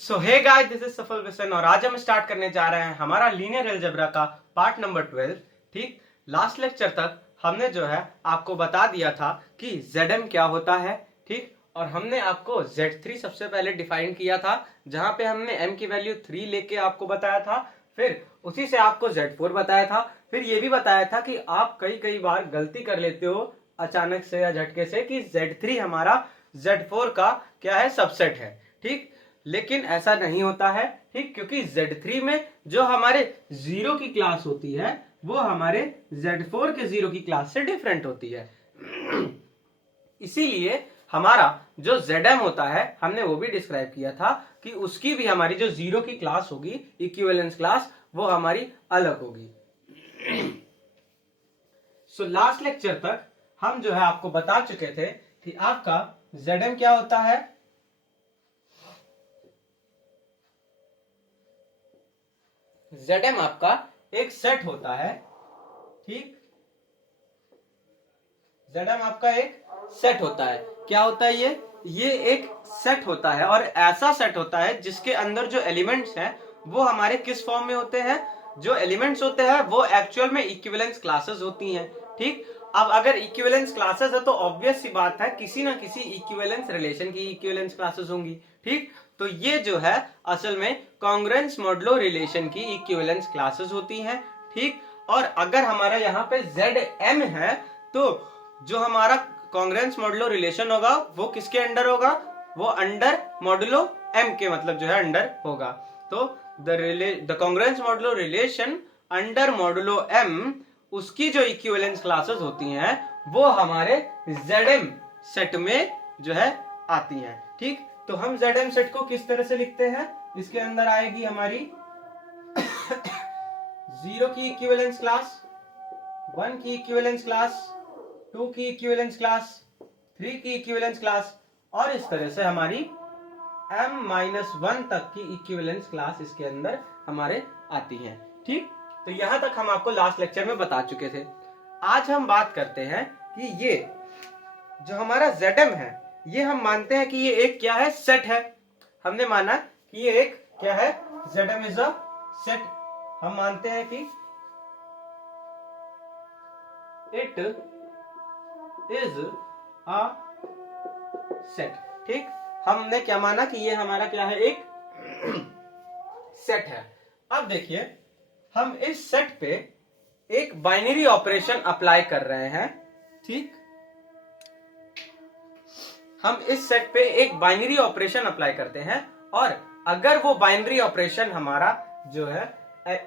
So hey guys, this is Safal विसन और आज हम स्टार्ट करने जा रहे हैं हमारा लीनियर अलजेब्रा का पार्ट नंबर 12। ठीक, लास्ट लेक्चर तक हमने जो है आपको बता दिया था कि Zm क्या होता है। ठीक, और हमने आपको Z3 सबसे पहले डिफाइन किया था, जहां पे हमने m की वैल्यू 3 लेके आपको बताया था। फिर उसी से आपको Z4 बताया था। फिर ये भी बताया था कि आप कई बार गलती कर लेते हो अचानक से या झटके से कि Z3 हमारा Z4 का क्या है, सबसेट है। ठीक, लेकिन ऐसा नहीं होता है। ठीक, क्योंकि Z3 में जो हमारे जीरो की क्लास होती है वो हमारे Z4 के जीरो की क्लास से डिफरेंट होती है। इसीलिए हमारा जो Zm होता है, हमने वो भी डिस्क्राइब किया था कि उसकी भी हमारी जो जीरो की क्लास होगी, इक्विवेलेंस क्लास, वो हमारी अलग होगी। सो लास्ट लेक्चर तक हम जो है आपको बता चुके थे कि आपका Zm क्या होता है। Zm आपका एक सेट होता है। ठीक, Zm आपका एक सेट होता है। क्या होता है ये एक सेट होता है, और ऐसा सेट होता है जिसके अंदर जो एलिमेंट्स हैं वो हमारे किस फॉर्म में होते हैं। जो एलिमेंट्स होते हैं वो एक्चुअल में इक्विवेलेंस क्लासेस होती हैं। ठीक, अब अगर इक्विवेलेंस क्लासेस है तो ऑब्वियस सी बात है किसी ना किसी इक्विवेलेंस रिलेशन की इक्विवेलेंस क्लासेस होंगी। ठीक, तो ये जो है असल में कॉन्ग्रुएंस मॉडुलो रिलेशन की इक्विवेलेंस क्लासेस होती हैं। ठीक, और अगर हमारा यहाँ पे Zm है तो जो हमारा कॉन्ग्रुएंस मॉडुलो रिलेशन होगा वो किसके अंडर होगा, वो अंडर मॉडुलो m के, मतलब जो है अंडर होगा। तो the congruence modulo relation under modulo m, उसकी जो इक्विवेलेंस क्लासेस होती हैं वो हमारे Zm सेट में जो है आती हैं। ठीक, तो हम Zm सेट को किस तरह से लिखते हैं, इसके अंदर आएगी हमारी जीरो की इक्विवेलेंस क्लास, 1 की इक्विवेलेंस क्लास, 2 की इक्विवेलेंस क्लास, 3 की इक्विवेलेंस क्लास, और इस तरह से हमारी m-1 तक की इक्विवेलेंस क्लास इसके अंदर हमारे आती हैं। ठीक, तो यहां तक हम आपको लास्ट लेक्चर में बता चुके थे। आज हम बात करते हैं कि ये जो हमारा Zm है, ये हम मानते हैं कि ये एक क्या है, सेट है। हमने माना कि ये एक क्या है, Zm इज अ सेट। हम मानते हैं कि इट इज अ सेट। ठीक, हमने क्या माना कि ये हमारा क्या है, एक सेट है। अब देखिए, हम इस सेट पे एक बाइनरी ऑपरेशन अप्लाई कर रहे हैं। ठीक, हम इस सेट पे एक बाइनरी ऑपरेशन अप्लाई करते हैं, और अगर वो बाइनरी ऑपरेशन हमारा जो है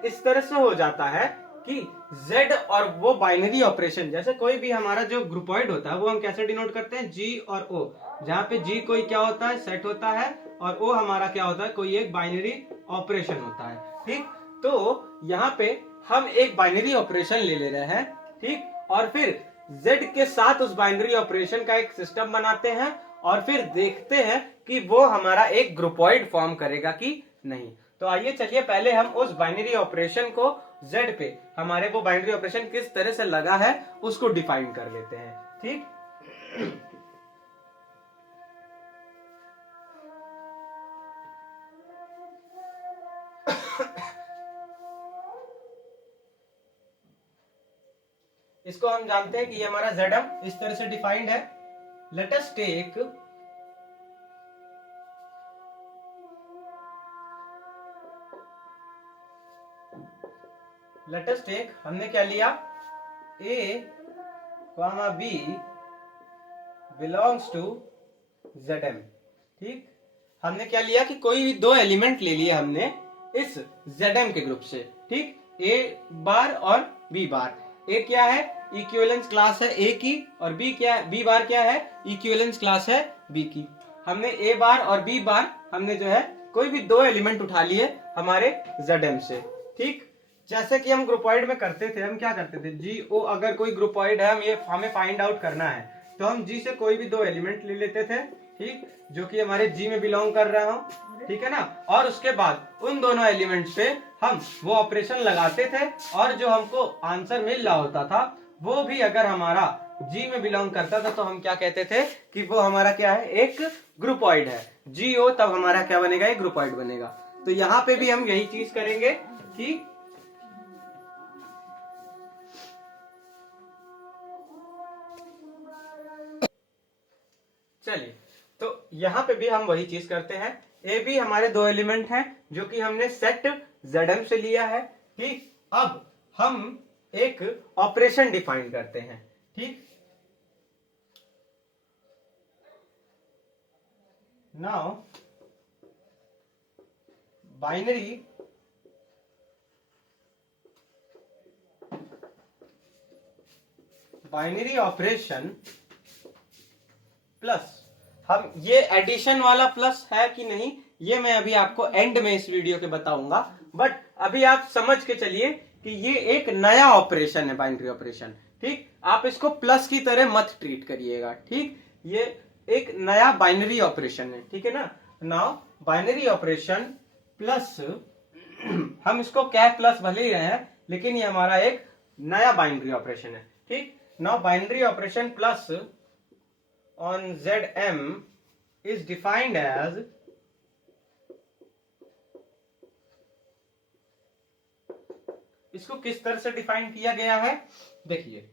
इस तरह से हो जाता है कि Z और वो बाइनरी ऑपरेशन, जैसे कोई भी हमारा जो ग्रुपॉइड होता है वो हम कैसे डिनोट करते हैं, G और O, जहां पे G कोई क्या होता है, सेट होता है, और O हमारा क्या होता है, कोई एक बाइनरी ऑपरेशन होता है। ठीक, तो यहाँ पे हम एक बाइनरी ऑपरेशन ले रहे हैं। ठीक, और फिर Z के साथ उस बाइनरी ऑपरेशन का एक सिस्टम बनाते हैं, और फिर देखते हैं कि वो हमारा एक ग्रुपॉइड फॉर्म करेगा कि नहीं। तो आइए चलिए पहले हम उस बाइनरी ऑपरेशन को Z पे हमारे वो बाइनरी ऑपरेशन किस तरह से लगा है उसको डिफाइन कर लेते हैं। ठीक, इसको हम जानते हैं कि ये हमारा Zm इस तरह से डिफाइंड है। लेट अस टेक हमने क्या लिया, A, B belongs to Zm। ठीक, हमने क्या लिया कि कोई भी दो एलिमेंट ले लिए हमने इस Zm के ग्रुप से। ठीक, A बार और B बार। A क्या है, इक्विवेलेंस क्लास है A की, और B क्या है, B बार क्या है, इक्विवेलेंस क्लास है B की। हमने A बार और B बार हमने जो है कोई भी दो एलिमेंट उठा लिए हमारे Zm से। ठीक, जैसे कि हम ग्रुपॉइड में करते थे, हम क्या करते थे, जी ओ अगर कोई ग्रुपॉइड है, हमें फाइंड आउट करना है, तो हम जी से कोई भी दो एलिमेंट ले लेते थे। ठीक, जो कि हमारे जी में बिलोंग कर रहा हो, ठीक है ना, और उसके बाद उन दोनों एलिमेंट्स पे हम वो ऑपरेशन लगाते थे, और जो हमको आंसर मिल रहा होता था वो भी अगर हमारा जी में बिलोंग करता था तो हम क्या कहते थे कि वो हमारा क्या है, एक ग्रुपॉइड है। जी हो तब हमारा क्या बनेगा, एक ग्रुपॉइड बनेगा। तो यहां पे भी हम यही चीज करेंगे कि चलिए, तो यहां पे भी हम वही चीज करते हैं। ए बी हमारे दो एलिमेंट हैं जो कि हमने सेट ZM से लिया है। ठीक, अब हम एक ऑपरेशन डिफाइन करते हैं। ठीक, नाउ बाइनरी ऑपरेशन प्लस, हम ये एडिशन वाला प्लस है कि नहीं ये मैं अभी आपको एंड में इस वीडियो के बताऊंगा, बट अभी आप समझ के चलिए कि ये एक नया ऑपरेशन है, बाइनरी ऑपरेशन। ठीक, आप इसको प्लस की तरह मत ट्रीट करिएगा। ठीक, ये एक नया बाइनरी ऑपरेशन है। ठीक है ना। नाउ बाइनरी ऑपरेशन प्लस, हम इसको क्या प्लस भले ही रहे हैं लेकिन ये हमारा एक नया बाइनरी ऑपरेशन है। ठीक, now binary operation plus on Zm is defined as इसको किस तरह से डिफाइन किया गया है, देखिए,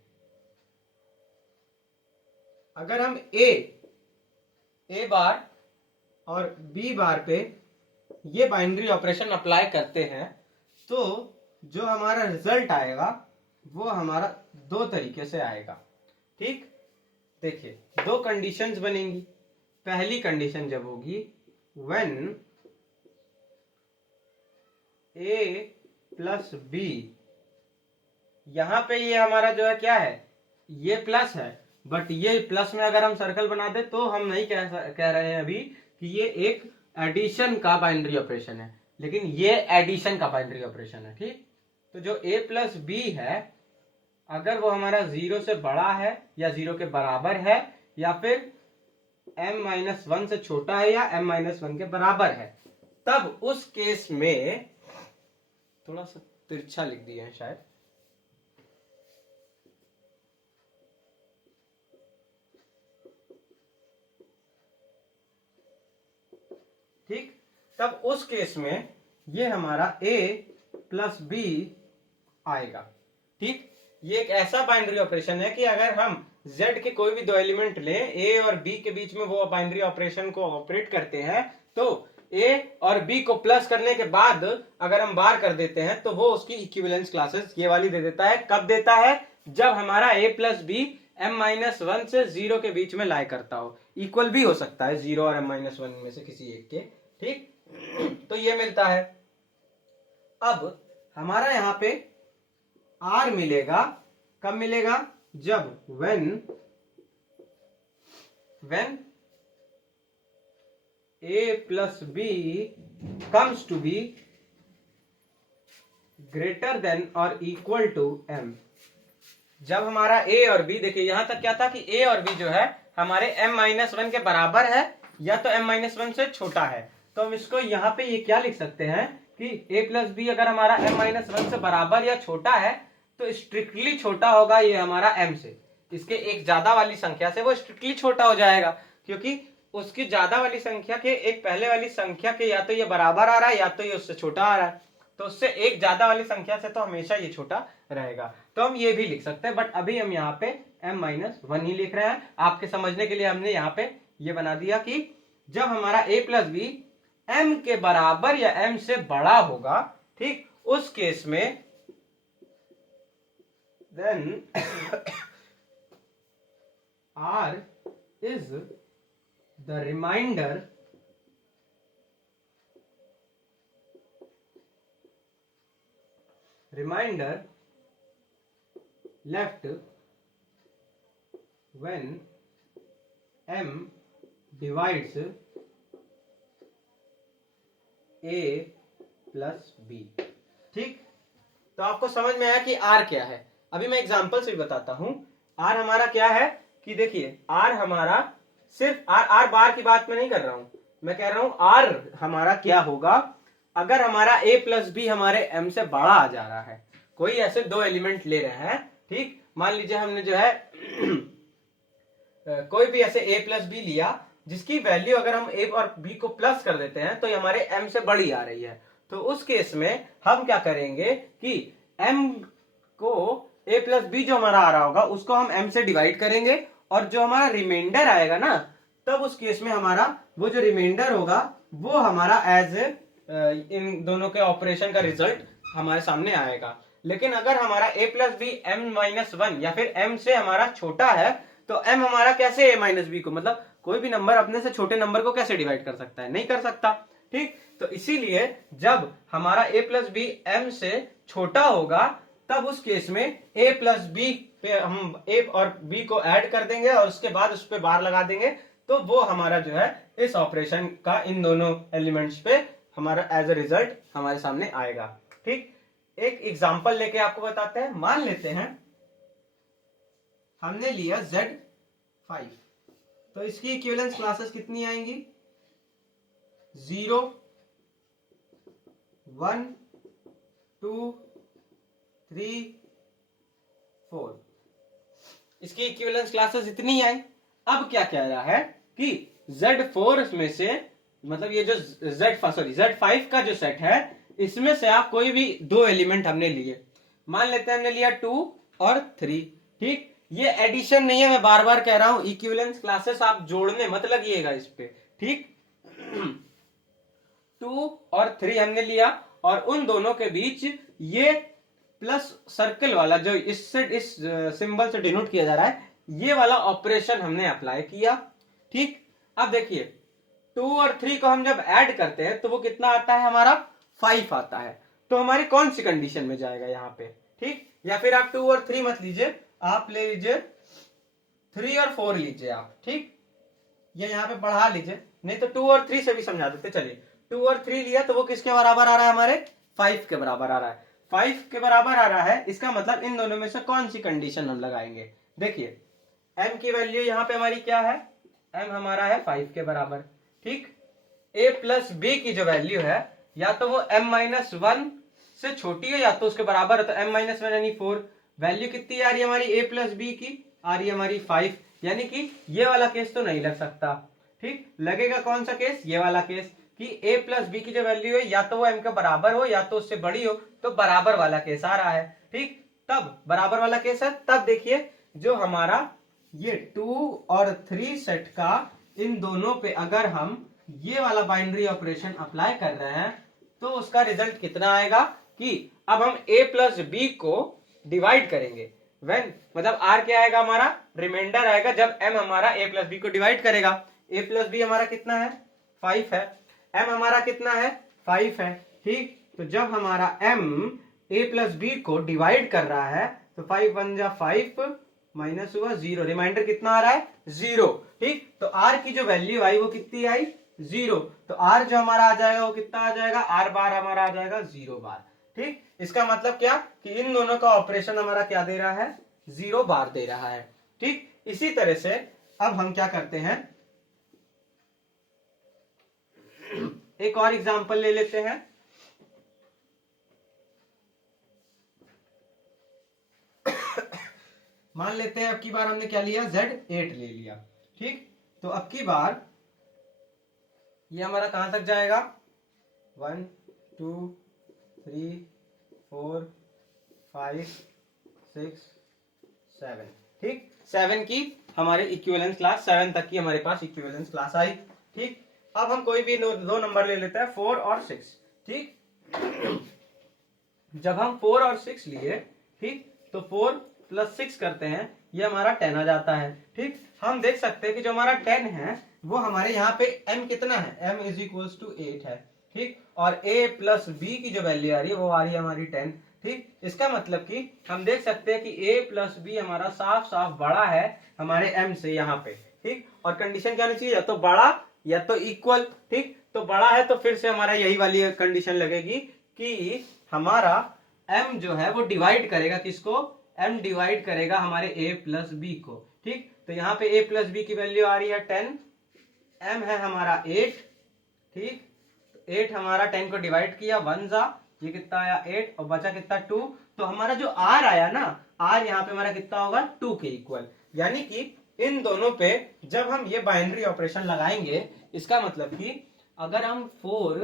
अगर हम ए बार और बी बार पे ये बाइनरी ऑपरेशन अप्लाई करते हैं तो जो हमारा रिजल्ट आएगा वो हमारा दो तरीके से आएगा। ठीक, देखिए, दो कंडीशंस बनेंगी। पहली कंडीशन जब होगी व्हेन ए प्लस बी, यहां पे ये हमारा जो है क्या है, ये प्लस है, बट ये प्लस में अगर हम सर्कल बना दे तो हम नहीं कह रहे हैं अभी कि ये एक एडिशन का बाइनरी ऑपरेशन है, लेकिन ये एडिशन का बाइनरी ऑपरेशन है। ठीक, तो जो ए प्लस बी है अगर वो हमारा 0 से बड़ा है या 0 के बराबर है या फिर m-1 से छोटा है या m-1 के बराबर है, तब उस केस में, थोड़ा सा तिरछा लिख दिया है शायद, ठीक, तब उस केस में ये हमारा a प्लस बी आएगा। ठीक, ये एक ऐसा बाइनरी ऑपरेशन है कि अगर हम z के कोई भी दो एलिमेंट लें, a और b के बीच में वो बाइनरी ऑपरेशन को ऑपरेट करते हैं तो a और b को प्लस करने के बाद अगर हम बार कर देते हैं तो वो उसकी इक्विवेलेंस क्लासेस ये वाली दे देता है। कब देता है, जब हमारा a प्लस बी m-1 से 0 के बीच में लाई करता हो। इक्वल भी हो सकता है 0 और m-1 में से किसी एक के। ठीक, तो ये मिलता है। अब हमारा यहां पे R मिलेगा, कब मिलेगा, जब when a plus b comes to be greater than or equal to m। जब हमारा a और b, देखिए यहां तक क्या था कि a और b जो है हमारे m-1 के बराबर है या तो m-1 से छोटा है, तो हम इसको यहां पे ये क्या लिख सकते हैं कि a प्लस बी अगर हमारा m-1 से बराबर या छोटा है तो स्ट्रिक्टली छोटा होगा ये हमारा m से। इसके एक ज्यादा वाली संख्या से वो स्ट्रिक्टली छोटा हो जाएगा, क्योंकि उसकी ज्यादा वाली संख्या के एक पहले वाली संख्या के या तो ये बराबर आ रहा है या तो ये उससे छोटा आ रहा है, तो उससे एक ज्यादा वाली संख्या से तो हमेशा ये छोटा रहेगा। तो हम ये भी लिख सकते हैं, बट अभी हम यहाँ पे m-1 ही लिख रहे हैं। आपके समझने के लिए हमने यहाँ पे ये बना दिया कि जब हमारा a प्लस बी m के बराबर या m से बड़ा होगा, ठीक, उस केस में then R is the remainder left when m divides a plus b। ठीक, तो आपको समझ में आया कि R क्या है। अभी मैं एग्जांपल से भी बताता हूं। R हमारा क्या है कि देखिए, R हमारा सिर्फ R बार की बात मैं नहीं कर रहा हूं, मैं कह रहा हूं R हमारा क्या होगा अगर हमारा a प्लस बी हमारे m से बड़ा आ जा रहा है। कोई ऐसे दो एलिमेंट ले रहे हैं, ठीक, मान लीजिए हमने जो है कोई भी ऐसे a प्लस बी लिया जिसकी वैल्यू अगर हम a और b को प्लस कर देते हैं तो ये हमारे m से बड़ी आ रही है, तो उस केस में हम क्या करेंगे कि m को a प्लस बी जो हमारा आ रहा होगा उसको हम m से डिवाइड करेंगे, और जो हमारा रिमाइंडर आएगा ना, तब उस केस में हमारा वो जो रिमाइंडर होगा वो हमारा एज इन दोनों के ऑपरेशन का रिजल्ट हमारे सामने आएगा। लेकिन अगर हमारा a plus B m minus one या फिर m से हमारा छोटा है तो m हमारा कैसे a माइनस बी को, मतलब कोई भी नंबर अपने से छोटे नंबर को कैसे डिवाइड कर सकता है, नहीं कर सकता। ठीक, तो इसीलिए जब हमारा a प्लस बी m से छोटा होगा तब उस केस में a प्लस बी पे हम a और b को ऐड कर देंगे और उसके बाद उस पर बार लगा देंगे, तो वो हमारा जो है इस ऑपरेशन का इन दोनों एलिमेंट्स पे हमारा एज अ रिजल्ट हमारे सामने आएगा। ठीक, एक एग्जांपल लेके आपको बताते हैं। मान लेते हैं हमने लिया Z5, तो इसकी इक्विवेलेंस क्लासेस कितनी आएंगी? 0, 1, 2, 3, 4, इसकी इक्विवेलेंस क्लासेस इतनी आई। अब क्या कह रहा है कि Z4 में से, मतलब ये जो Z5 का जो सेट है इसमें से आप कोई भी दो एलिमेंट हमने लिए, मान लेते हैं हमने लिया 2 और 3। ठीक, ये एडिशन नहीं है, मैं बार बार कह रहा हूं, इक्विवेलेंस क्लासेस आप जोड़ने मत लगिएगा इस पे। ठीक, 2 और 3 हमने लिया और उन दोनों के बीच ये प्लस सर्कल वाला जो इस सिंबल से डिनोट किया जा रहा है, ये वाला ऑपरेशन हमने अप्लाई किया। ठीक, अब देखिए 2 और 3 को हम जब ऐड करते हैं तो वो कितना आता है हमारा? 5 आता है। तो हमारी कौन सी कंडीशन में जाएगा यहाँ पे? ठीक, या फिर आप 2 और 3 मत लीजिए, आप ले लीजिए 3 और 4 लीजिए आप। ठीक, ये यहाँ पे बढ़ा लीजिए, नहीं तो 2 और 3 से भी समझा देते। चलिए 2 और 3 लिया तो वो किसके बराबर आ रहा है? हमारे 5 के बराबर आ रहा है। 5 के बराबर आ रहा है, इसका मतलब इन दोनों में से कौन सी कंडीशन हम लगाएंगे? देखिए m की वैल्यू यहाँ पे हमारी क्या है? m हमारा है 5 के बराबर। ठीक, a प्लस बी की जो वैल्यू है या तो वो m माइनस वन से छोटी है या तो उसके बराबर है, तो m माइनस वन यानी 4। वैल्यू कितनी आ रही है हमारी a प्लस बी की? आ रही है हमारी 5, यानी कि ये वाला केस तो नहीं लग सकता। ठीक, लगेगा कौन सा केस? ये वाला केस कि a प्लस बी की जो वैल्यू है या तो वो m के बराबर हो या तो उससे बड़ी हो, तो बराबर वाला केस आ रहा है। ठीक, तब बराबर वाला केस है, तब देखिए जो हमारा ये 2 और 3 सेट का इन दोनों पे अगर हम ये वाला बाइनरी ऑपरेशन अप्लाई कर रहे हैं तो उसका रिजल्ट कितना आएगा कि अब हम a प्लस बी को डिवाइड करेंगे। व्हेन मतलब r क्या आएगा? हमारा रिमाइंडर आएगा जब m हमारा a प्लस बी को डिवाइड करेगा। a प्लस बी हमारा कितना है? 5 है। m हमारा कितना है? 5 है। ठीक, तो जब हमारा m a प्लस बी को डिवाइड कर रहा है तो 5 1 जा 5 माइनस हुआ 0, रिमाइंडर कितना आ रहा है? 0। ठीक, तो r की जो वैल्यू आई वो कितनी आई? 0। तो r जो हमारा आ जाएगा वो कितना आ जाएगा? r बार हमारा आ जाएगा 0 बार। ठीक, इसका मतलब क्या कि इन दोनों का ऑपरेशन हमारा क्या दे रहा है? 0 बार दे रहा है। ठीक, इसी तरह से अब हम क्या करते हैं, एक और एग्जांपल ले लेते हैं। मान लेते हैं अब की बार हमने क्या लिया? Z8 ले लिया। ठीक, तो अब की बार ये हमारा कहां तक जाएगा? 1 2 3 4 5 6 7। ठीक, 7 की हमारे इक्विवेलेंस क्लास, 7 तक की हमारे पास इक्विवेलेंस क्लास आई। ठीक, अब हम कोई भी दो नंबर ले लेते हैं 4 और 6। ठीक, जब हम 4 और 6 लिए, ठीक, तो 4 प्लस 6 करते हैं, ये हमारा 10 आ जाता है। ठीक, हम देख सकते हैं कि जो हमारा 10 है वो हमारे यहाँ पे m कितना है? m इज इक्वल्स टू 8 है। ठीक, और a प्लस बी की जो वैल्यू आ रही है वो आ रही है हमारी 10। ठीक, इसका मतलब कि हम देख सकते हैं कि a प्लस बी हमारा साफ साफ बड़ा है हमारे m से यहाँ पे। ठीक, और कंडीशन क्या होनी चाहिए? या तो बड़ा या तो इक्वल। ठीक, तो बड़ा है तो फिर से हमारा यही वाली कंडीशन लगेगी कि हमारा m जो है वो डिवाइड करेगा किसको? m डिवाइड करेगा हमारे a प्लस बी को। ठीक, तो यहाँ पे a प्लस बी की वैल्यू आ रही है 10, m है हमारा 8। ठीक, 8 हमारा 10 को डिवाइड किया, 1 जा, ये कितना आया? 8, और बचा कितना? 2। तो हमारा जो r आया ना, r यहाँ पे हमारा कितना होगा? 2 के इक्वल। यानी कि इन दोनों पे जब हम ये बाइनरी ऑपरेशन लगाएंगे, इसका मतलब कि अगर हम 4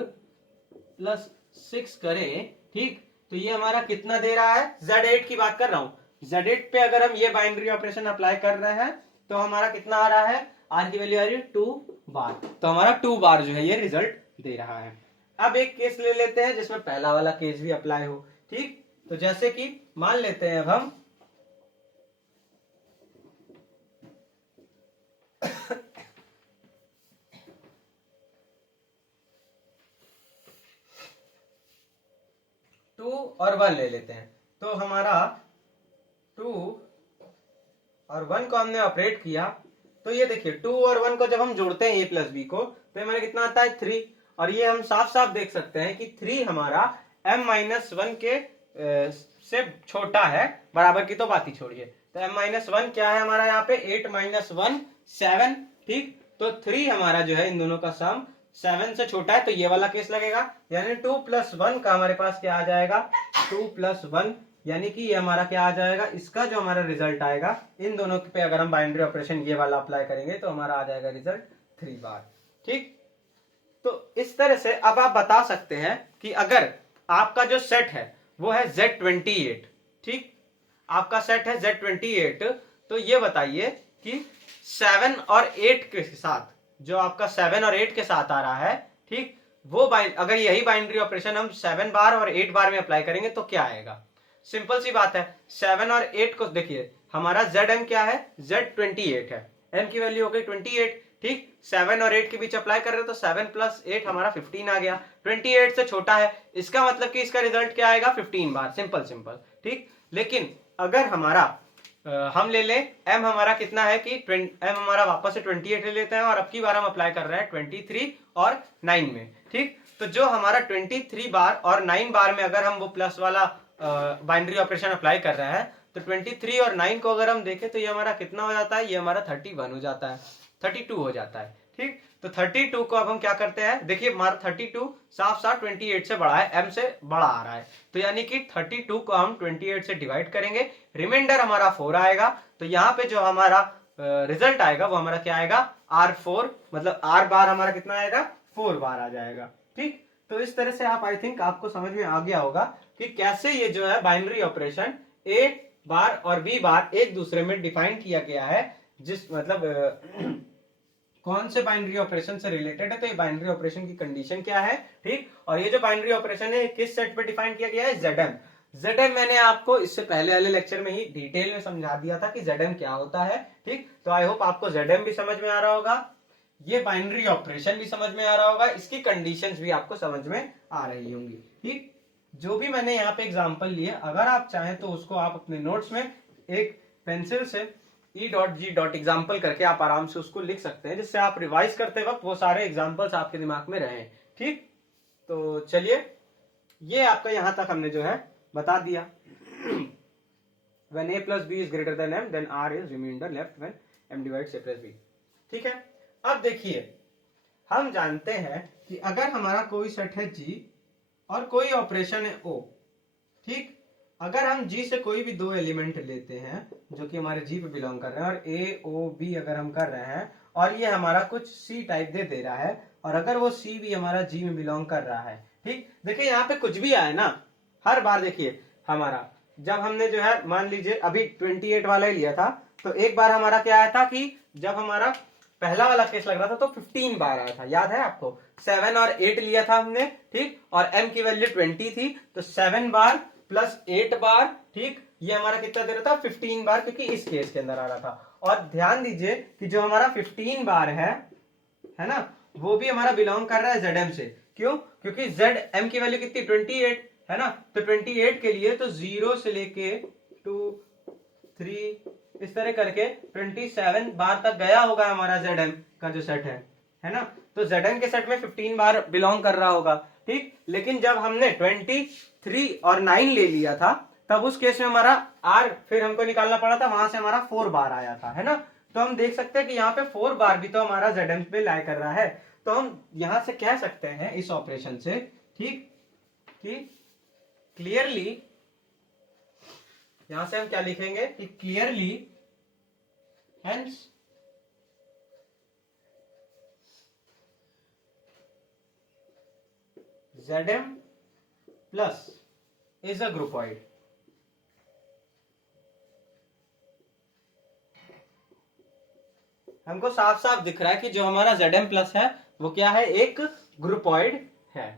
+ 6 करें, ठीक, तो ये हमारा कितना दे रहा है, Z8 की बात कर रहा हूं। Z8 पे अगर हम ये बाइनरी ऑपरेशन अप्लाई कर रहे हैं तो हमारा कितना आ रहा है, R की वैल्यू आ रही है 2 बार, तो हमारा 2 बार जो है ये रिजल्ट दे रहा है। अब एक केस ले लेते हैं जिसमें पहला वाला केस भी अप्लाई हो, ठीक। तो जैसे कि मान लेते हैं अब हम टू और 1 ले लेते हैं। तो हमारा 2 और 1 को हमने ऑपरेट किया, तो ये देखिए 2 और 1 को जब हम जोड़ते हैं a + b को, तो हमारा कितना आता है 3। और ये हम साफ साफ देख सकते हैं कि 3 हमारा m-1 के से छोटा है, बराबर की तो बात ही छोड़िए। तो m-1 क्या है हमारा यहाँ पे, 8 - 1 7, ठीक। तो 3 हमारा जो है इन दोनों का सम 7 से छोटा है, तो ये वाला केस लगेगा। यानी 2 + 1 का हमारे पास क्या आ जाएगा, 2 + 1, यानी कि ये हमारा क्या आ जाएगा, इसका जो हमारा रिजल्ट आएगा, इन दोनों पे अगर हम बाइनरी ऑपरेशन ये वाला अप्लाई करेंगे तो हमारा आ जाएगा रिजल्ट 3 बार, ठीक। तो इस तरह से अब आप बता सकते हैं कि अगर आपका जो सेट है वो है Z28, ठीक, आपका सेट है Z28, तो ये बताइए कि 7 और 8 के साथ, जो आपका 7 और 8 के साथ आ रहा है, ठीक, वो अगर यही बाइनरी ऑपरेशन हम 7 बार और 8 बार में अप्लाई करेंगे तो क्या आएगा। सिंपल सी बात है, 7 और 8 को देखिए, हमारा Zm क्या है, Z28 है, m की वैल्यू हो गई 28, ठीक। 7 और 8 के बीच अप्लाई कर रहे हो तो 7 + 8 हमारा 15 आ गया, 28 से छोटा है, इसका मतलब कि इसका रिजल्ट क्या आएगा, 15 बार, सिंपल, ठीक। लेकिन अगर हमारा हम ले लें m हमारा कितना है कि m हमारा वापस से 28 ले लेते हैं, और अब की बार हम अप्लाई कर रहे हैं 23 और 9 में, ठीक। तो जो हमारा 23 बार और 9 बार में अगर हम वो प्लस वाला बाइनरी ऑपरेशन अप्लाई कर रहे हैं, तो 23 और 9 को अगर हम देखें तो ये हमारा कितना हो जाता है, ये हमारा 31 हो जाता है, 32 हो जाता है, ठीक। तो 32 को अब हम क्या करते हैं, देखिए हमारा 32 साफ साफ 28 से बड़ा है, m से बड़ा आ रहा है, तो यानी कि 32 को हम 28 से डिवाइड करेंगे, रिमाइंडर हमारा 4 आएगा। तो यहाँ पे जो हमारा रिजल्ट आएगा वो हमारा क्या आएगा, R4, मतलब R बार हमारा कितना आएगा, 4 बार आ जाएगा, ठीक। तो इस तरह से आप, आई थिंक आपको समझ में आ गया होगा कि कैसे ये जो है बाइनरी ऑपरेशन A बार और B बार एक दूसरे में डिफाइन किया गया है, जिस मतलब कौन से बाइनरी ऑपरेशन से रिलेटेड है, तो ये बाइनरी ऑपरेशन की कंडीशन क्या है, ठीक। और ये जो बाइनरी ऑपरेशन है किस सेट पे डिफाइन किया गया है, Zm मैंने आपको इससे पहले वाले लेक्चर में ही डिटेल में समझा दिया था कि Zm क्या होता है, ठीक। तो आई होप आपको Zm भी समझ में आ रहा होगा, ये बाइनरी ऑपरेशन भी समझ में आ रहा होगा, इसकी कंडीशंस भी आपको समझ में आ रही होंगी, ठीक। जो भी मैंने यहाँ पे एग्जांपल लिए, अगर आप चाहें तो उसको आप अपने नोट्स में एक पेंसिल से E.G.example करके आप आराम से उसको लिख सकते हैं, जिससे आप रिवाइज करते वक्त वो सारे एग्जांपल्स आपके दिमाग में रहें, ठीक। तो चलिए, ये आपका यहां तक हमने जो है बता दिया। When a + b is greater than m, then r is remainder left when m divides a + b, ठीक है। अब देखिए, हम जानते हैं कि अगर हमारा कोई सेट है G और कोई ऑपरेशन है O, ठीक। अगर हम G से कोई भी दो एलिमेंट लेते हैं जो कि हमारे G पे बिलोंग कर रहे हैं, और A O B अगर हम कर रहे हैं, और ये हमारा कुछ C टाइप दे रहा है, और अगर वो C भी हमारा G में बिलोंग कर रहा है, ठीक। देखिए यहाँ पे कुछ भी आए ना, हर बार देखिए हमारा, जब हमने जो है मान लीजिए अभी 28 वाला ही लिया था, तो एक बार हमारा क्या आया था कि जब हमारा पहला वाला केस लग रहा था तो 15 बार आया था, याद है आपको। 7 और 8 लिया था हमने, ठीक, और m की वैल्यू 20 थी, तो 7 बार + 8 बार, ठीक, ये हमारा कितना दे रहा था, 15 बार, क्योंकि इस केस के अंदर आ रहा था। और ध्यान दीजिए कि जो हमारा 15 बार है ना, वो भी हमारा बिलोंग कर रहा है Zm से। क्यों, क्योंकि m की वैल्यू कितनी, 28 है ना, तो 28 के लिए तो 0 से लेके 2 3 इस तरह करके 27 बार तक गया होगा हमारा Zm का जो सेट है ना। तो Zm के सेट में 15 बार बिलोंग कर रहा होगा, ठीक। लेकिन जब हमने 23 और 9 ले लिया था, तब उस केस में हमारा R फिर हमको निकालना पड़ा था, वहां से हमारा 4 बार आया था, है ना। तो हम देख सकते हैं कि यहाँ पे 4 बार भी तो हमारा Zm पे लाई कर रहा है। तो हम यहां से कह सकते हैं इस ऑपरेशन से, ठीक, कि क्लियरली, यहां से हम क्या लिखेंगे कि clearly, hence Zm plus is a groupoid. हमको साफ साफ दिख रहा है कि जो हमारा Zm प्लस है वो क्या है, एक ग्रुपॉइड है।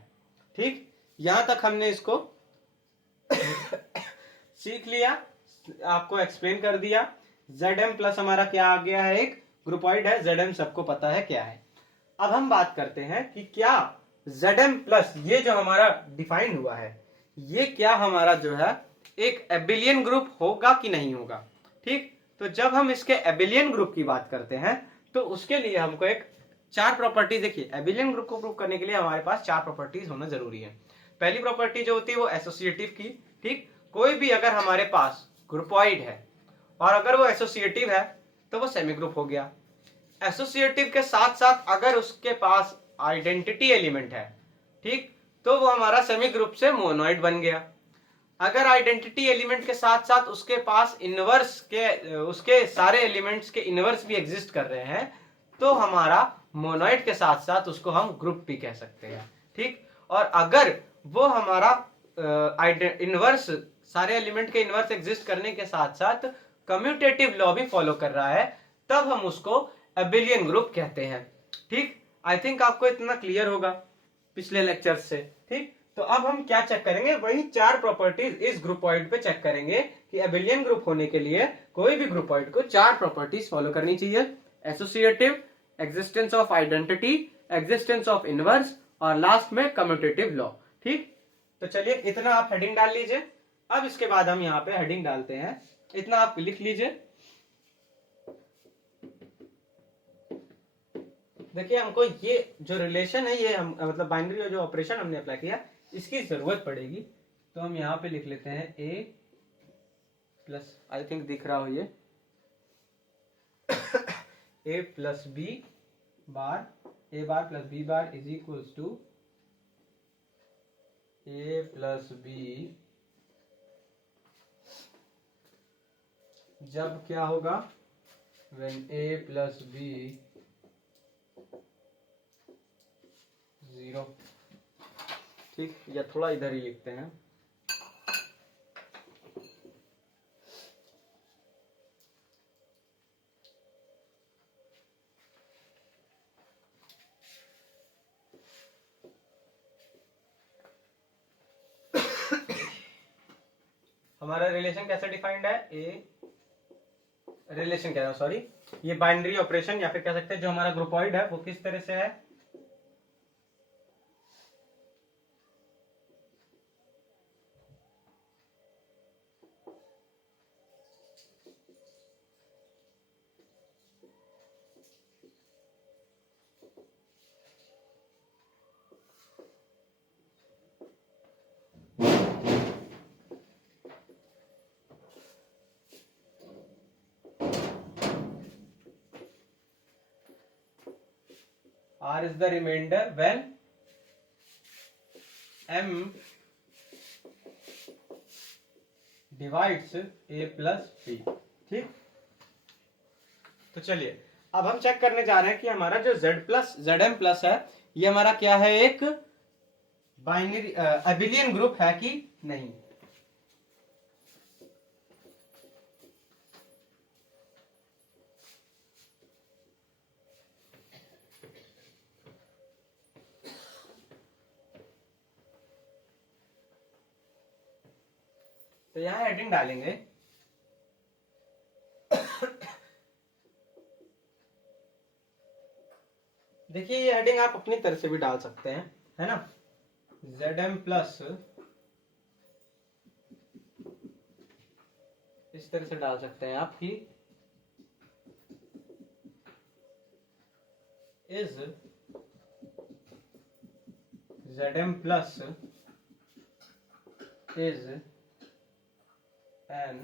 ठीक, यहां तक हमने इसको सीख लिया, आपको एक्सप्लेन कर दिया। Zm प्लस हमारा क्या आ गया है, एक ग्रुपॉइड है। Zm सबको पता है क्या है। अब हम बात करते हैं कि क्या Zm प्लस ये जो हमारा डिफाइन हुआ है, ये क्या हमारा जो है एक एबिलियन ग्रुप होगा कि नहीं होगा। ठीक, तो जब हम इसके एबिलियन ग्रुप की बात करते हैं तो उसके लिए हमको एक 4 प्रॉपर्टीज, देखिए एबिलियन ग्रुप को प्रूव करने के लिए हमारे पास 4 प्रॉपर्टीज होना जरूरी है। पहली प्रॉपर्टी जो होती है वो एसोसिएटिव की। ठीक, कोई भी अगर हमारे पास ग्रुपॉइड है और अगर वो एसोसिएटिव है तो वो सेमी ग्रुप हो गया। एसोसिएटिव के साथ साथ अगर उसके पास आइडेंटिटी एलिमेंट है, ठीक, तो वो हमारा सेमी ग्रुप से मोनोइड बन गया। अगर आइडेंटिटी एलिमेंट के साथ साथ उसके पास इनवर्स के, उसके सारे एलिमेंट्स के इनवर्स भी एग्जिस्ट कर रहे हैं, तो हमारा मोनोइड के साथ साथ उसको हम ग्रुप भी कह सकते हैं। ठीक, और अगर वो हमारा इनवर्स, सारे एलिमेंट के इनवर्स एग्जिस्ट करने के साथ साथ कम्यूटेटिव लॉ भी फॉलो कर रहा है, तब हम उसको एबिलियन ग्रुप कहते हैं। ठीक, आई थिंक आपको इतना क्लियर होगा पिछले लेक्चर से। ठीक, तो अब हम क्या चेक करेंगे, वही 4 प्रॉपर्टीज इस ग्रुपॉइड पे चेक करेंगे कि एबिलियन ग्रुप होने के लिए कोई भी ग्रुपॉइड को 4 प्रॉपर्टीज फॉलो करनी चाहिए। Associative, existence of identity, existence of inverse और लास्ट में कम्यूटेटिव लॉ। ठीक, तो चलिए इतना आप हेडिंग डाल लीजिए। अब इसके बाद हम यहाँ पे हेडिंग डालते हैं, इतना आप लिख लीजिए। देखिए हमको ये जो रिलेशन है, ये हम मतलब बाइनरी जो ऑपरेशन हमने अप्लाई किया, इसकी जरूरत पड़ेगी। तो हम यहाँ पे लिख लेते हैं a प्लस, आई थिंक दिख रहा हो ये, a plus B bar, a bar plus b bar is equals to a plus b जब क्या होगा, when a प्लस b 0। ठीक, या थोड़ा इधर ही लिखते हैं। हमारा रिलेशन कैसे डिफाइंड है, ए रिलेशन क्या है, सॉरी, ये बाइनरी ऑपरेशन या फिर कह सकते हैं जो हमारा ग्रुपॉइड है वो किस तरह से है, R is the remainder when M divides A plus B। ठीक, तो चलिए अब हम चेक करने जा रहे हैं कि हमारा जो Zm प्लस है ये हमारा क्या है, एक बाइनरी एबिलियन ग्रुप है कि नहीं। तो यहां हेडिंग डालेंगे देखिए ये हेडिंग आप अपनी तरह से भी डाल सकते हैं, है ना। Zm प्लस इस तरह से डाल सकते हैं आप कि is Zm plus is an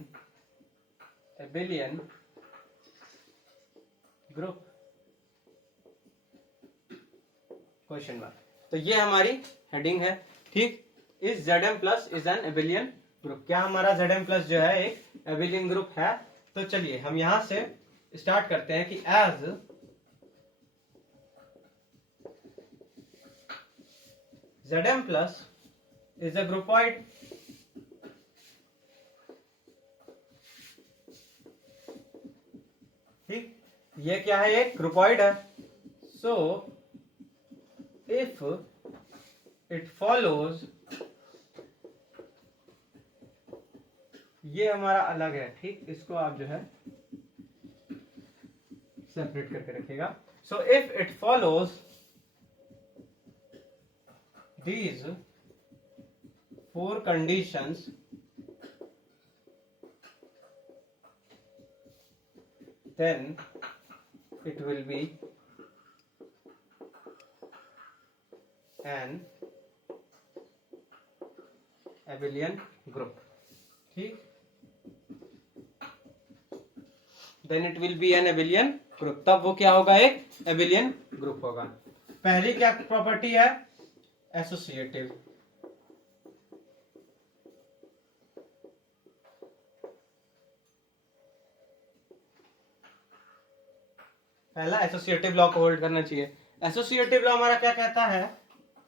abelian group, question mark. तो ये हमारी हेडिंग है। ठीक, is Zm plus is an abelian group, क्या हमारा Zm प्लस जो है एक एबिलियन ग्रुप है। तो चलिए हम यहां से स्टार्ट करते हैं कि as Zm plus is a groupoid. ठीक, ये क्या है, एक ग्रुपॉइड है. सो इफ इट फॉलोज, ये हमारा अलग है. ठीक, इसको आप जो है सेपरेट करके रखिएगा. So if it follows these 4 conditions, then it will be an abelian group. ठीक, then it will be an abelian group. तब वो क्या होगा, एक abelian group होगा. पहली क्या प्रॉपर्टी है, एसोसिएटिव. पहला एसोसिएटिव लॉ को होल्ड करना चाहिए. एसोसिएटिव लॉ हमारा क्या कहता है,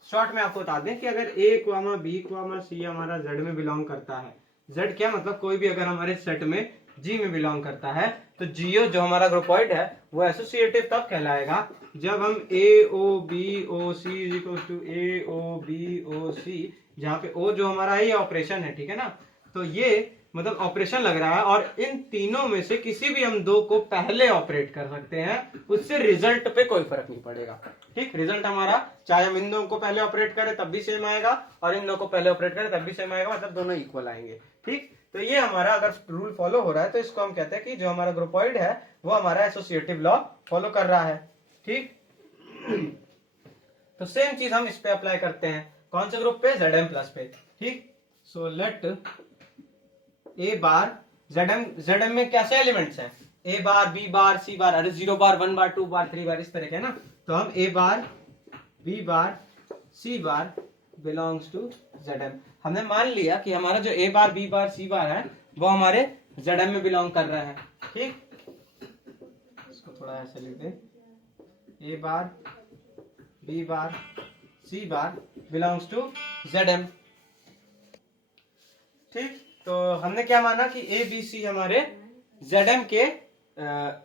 शॉर्ट में आपको बता दें कि अगर ए क्वामा बी क्वामा सी हमारा जेड में बिलोंग करता है, जेड क्या मतलब कोई भी अगर हमारे सेट में जी में बिलोंग करता है, तो जीओ जो हमारा ग्रुपॉइड है वो एसोसिएटिव तब कहलाएगा जब हम A O B O C is equal to A O B O C, जहाँ पे ओ जो हमारा है ये ऑपरेशन है. ठीक है ना, तो ये मतलब ऑपरेशन लग रहा है और इन तीनों में से किसी भी हम दो को पहले ऑपरेट कर सकते हैं, उससे रिजल्ट पे कोई फर्क नहीं पड़ेगा. ठीक, रिजल्ट हमारा चाहे हम इन दो को पहले ऑपरेट करें तब भी सेम आएगा और इन दो को पहले ऑपरेट करें तब भी सेम आएगा, मतलब दोनों इक्वल आएंगे. ठीक, तो ये हमारा अगर रूल फॉलो हो रहा है तो इसको हम कहते हैं कि जो हमारा ग्रुपॉइड है वो हमारा एसोसिएटिव लॉ फॉलो कर रहा है. ठीक, तो सेम चीज हम इस पे अप्लाई करते हैं. कौन से ग्रुप पे, Zm प्लस पे. ठीक, so let A bar Zm में कैसे एलिमेंट्स हैं, ए बार बी बार सी बार, अरे 0 बार 1 बार 2 बार 3 बार इस तरह के है ना. तो हम A bar B bar C bar belongs to Zm. हमने मान लिया कि हमारा जो ए बार बी बार सी बार है वो हमारे Zm में बिलोंग कर रहा है. ठीक, इसको थोड़ा ऐसे लिख दें, A bar B bar C bar belongs to Zm. ठीक, तो हमने क्या माना कि ए बी सी हमारे Zm के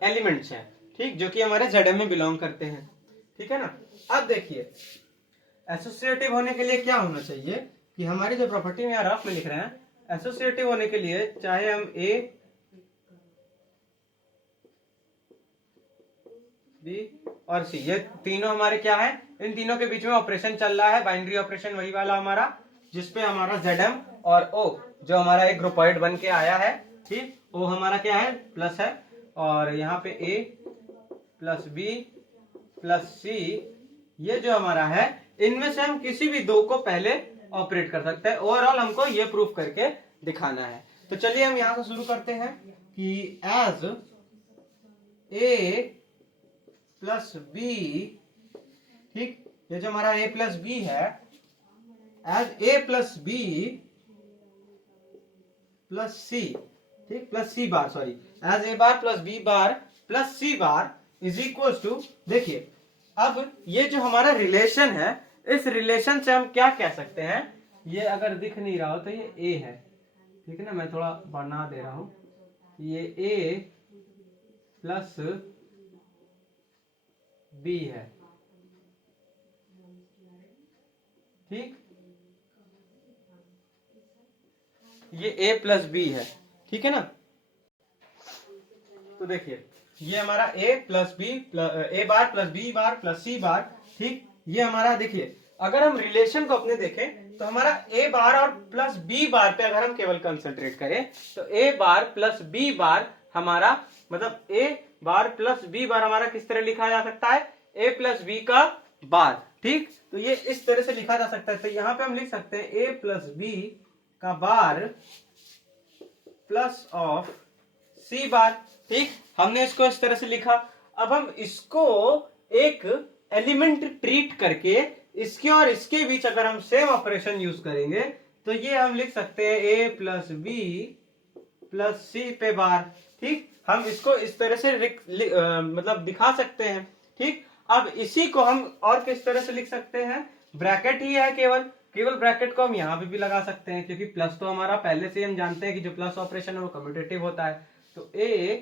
एलिमेंट्स हैं. ठीक, जो कि हमारे Zm में बिलोंग करते हैं. ठीक है ना. अब देखिए एसोसिएटिव होने के लिए क्या होना चाहिए कि हमारी जो प्रॉपर्टी में रफ में लिख रहे हैं, एसोसिएटिव होने के लिए चाहे हम ए बी और सी ये तीनों हमारे क्या है, इन तीनों के बीच में ऑपरेशन चल रहा है, बाइनरी ऑपरेशन वही वाला हमारा, जिसपे हमारा Zm और O जो हमारा एक ग्रुपॉइड बन के आया है. ठीक, O हमारा क्या है, प्लस है, और यहाँ पे A plus B plus C ये जो हमारा है, इनमें से हम किसी भी दो को पहले ऑपरेट कर सकते हैं. ओवरऑल हमको ये प्रूफ करके दिखाना है. तो चलिए हम यहां से शुरू करते हैं कि एज A प्लस बी, ठीक, ये जो हमारा A प्लस बी है, as A plus B plus C, ठीक, plus C bar, sorry, as A bar plus B bar plus C bar is equal to, देखिए अब ये जो हमारा रिलेशन है, इस रिलेशन से हम क्या कह सकते हैं, ये अगर दिख नहीं रहा हो तो ये A है. ठीक है ना, मैं थोड़ा बना दे रहा हूं, ये A प्लस बी है. ठीक, ये A प्लस बी है. ठीक है ना, तो देखिए ये हमारा A plus B A bar plus B bar plus C bar. ठीक, ये हमारा देखिए अगर हम रिलेशन को अपने देखें तो हमारा A बार और प्लस बी बार पे अगर हम केवल कंसंट्रेट करें तो A bar plus B bar हमारा मतलब A bar plus B bar हमारा किस तरह लिखा जा सकता है, A प्लस बी का बार. ठीक, तो ये इस तरह से लिखा जा सकता है. तो यहां पे हम लिख सकते हैं A प्लस बी का बार प्लस ऑफ सी बार. ठीक, हमने इसको इस तरह से लिखा. अब हम इसको एक एलिमेंट ट्रीट करके इसके और इसके बीच अगर हम सेम ऑपरेशन यूज करेंगे तो ये हम लिख सकते हैं A प्लस बी प्लस सी पे बार. ठीक, हम इसको इस तरह से मतलब दिखा सकते हैं. ठीक, अब इसी को हम और किस तरह से लिख सकते हैं, ब्रैकेट ही है, केवल केवल ब्रैकेट को हम यहाँ पे भी लगा सकते हैं, क्योंकि प्लस तो हमारा पहले से हम जानते हैं कि जो प्लस ऑपरेशन है वो कम्यूटेटिव होता है। तो ए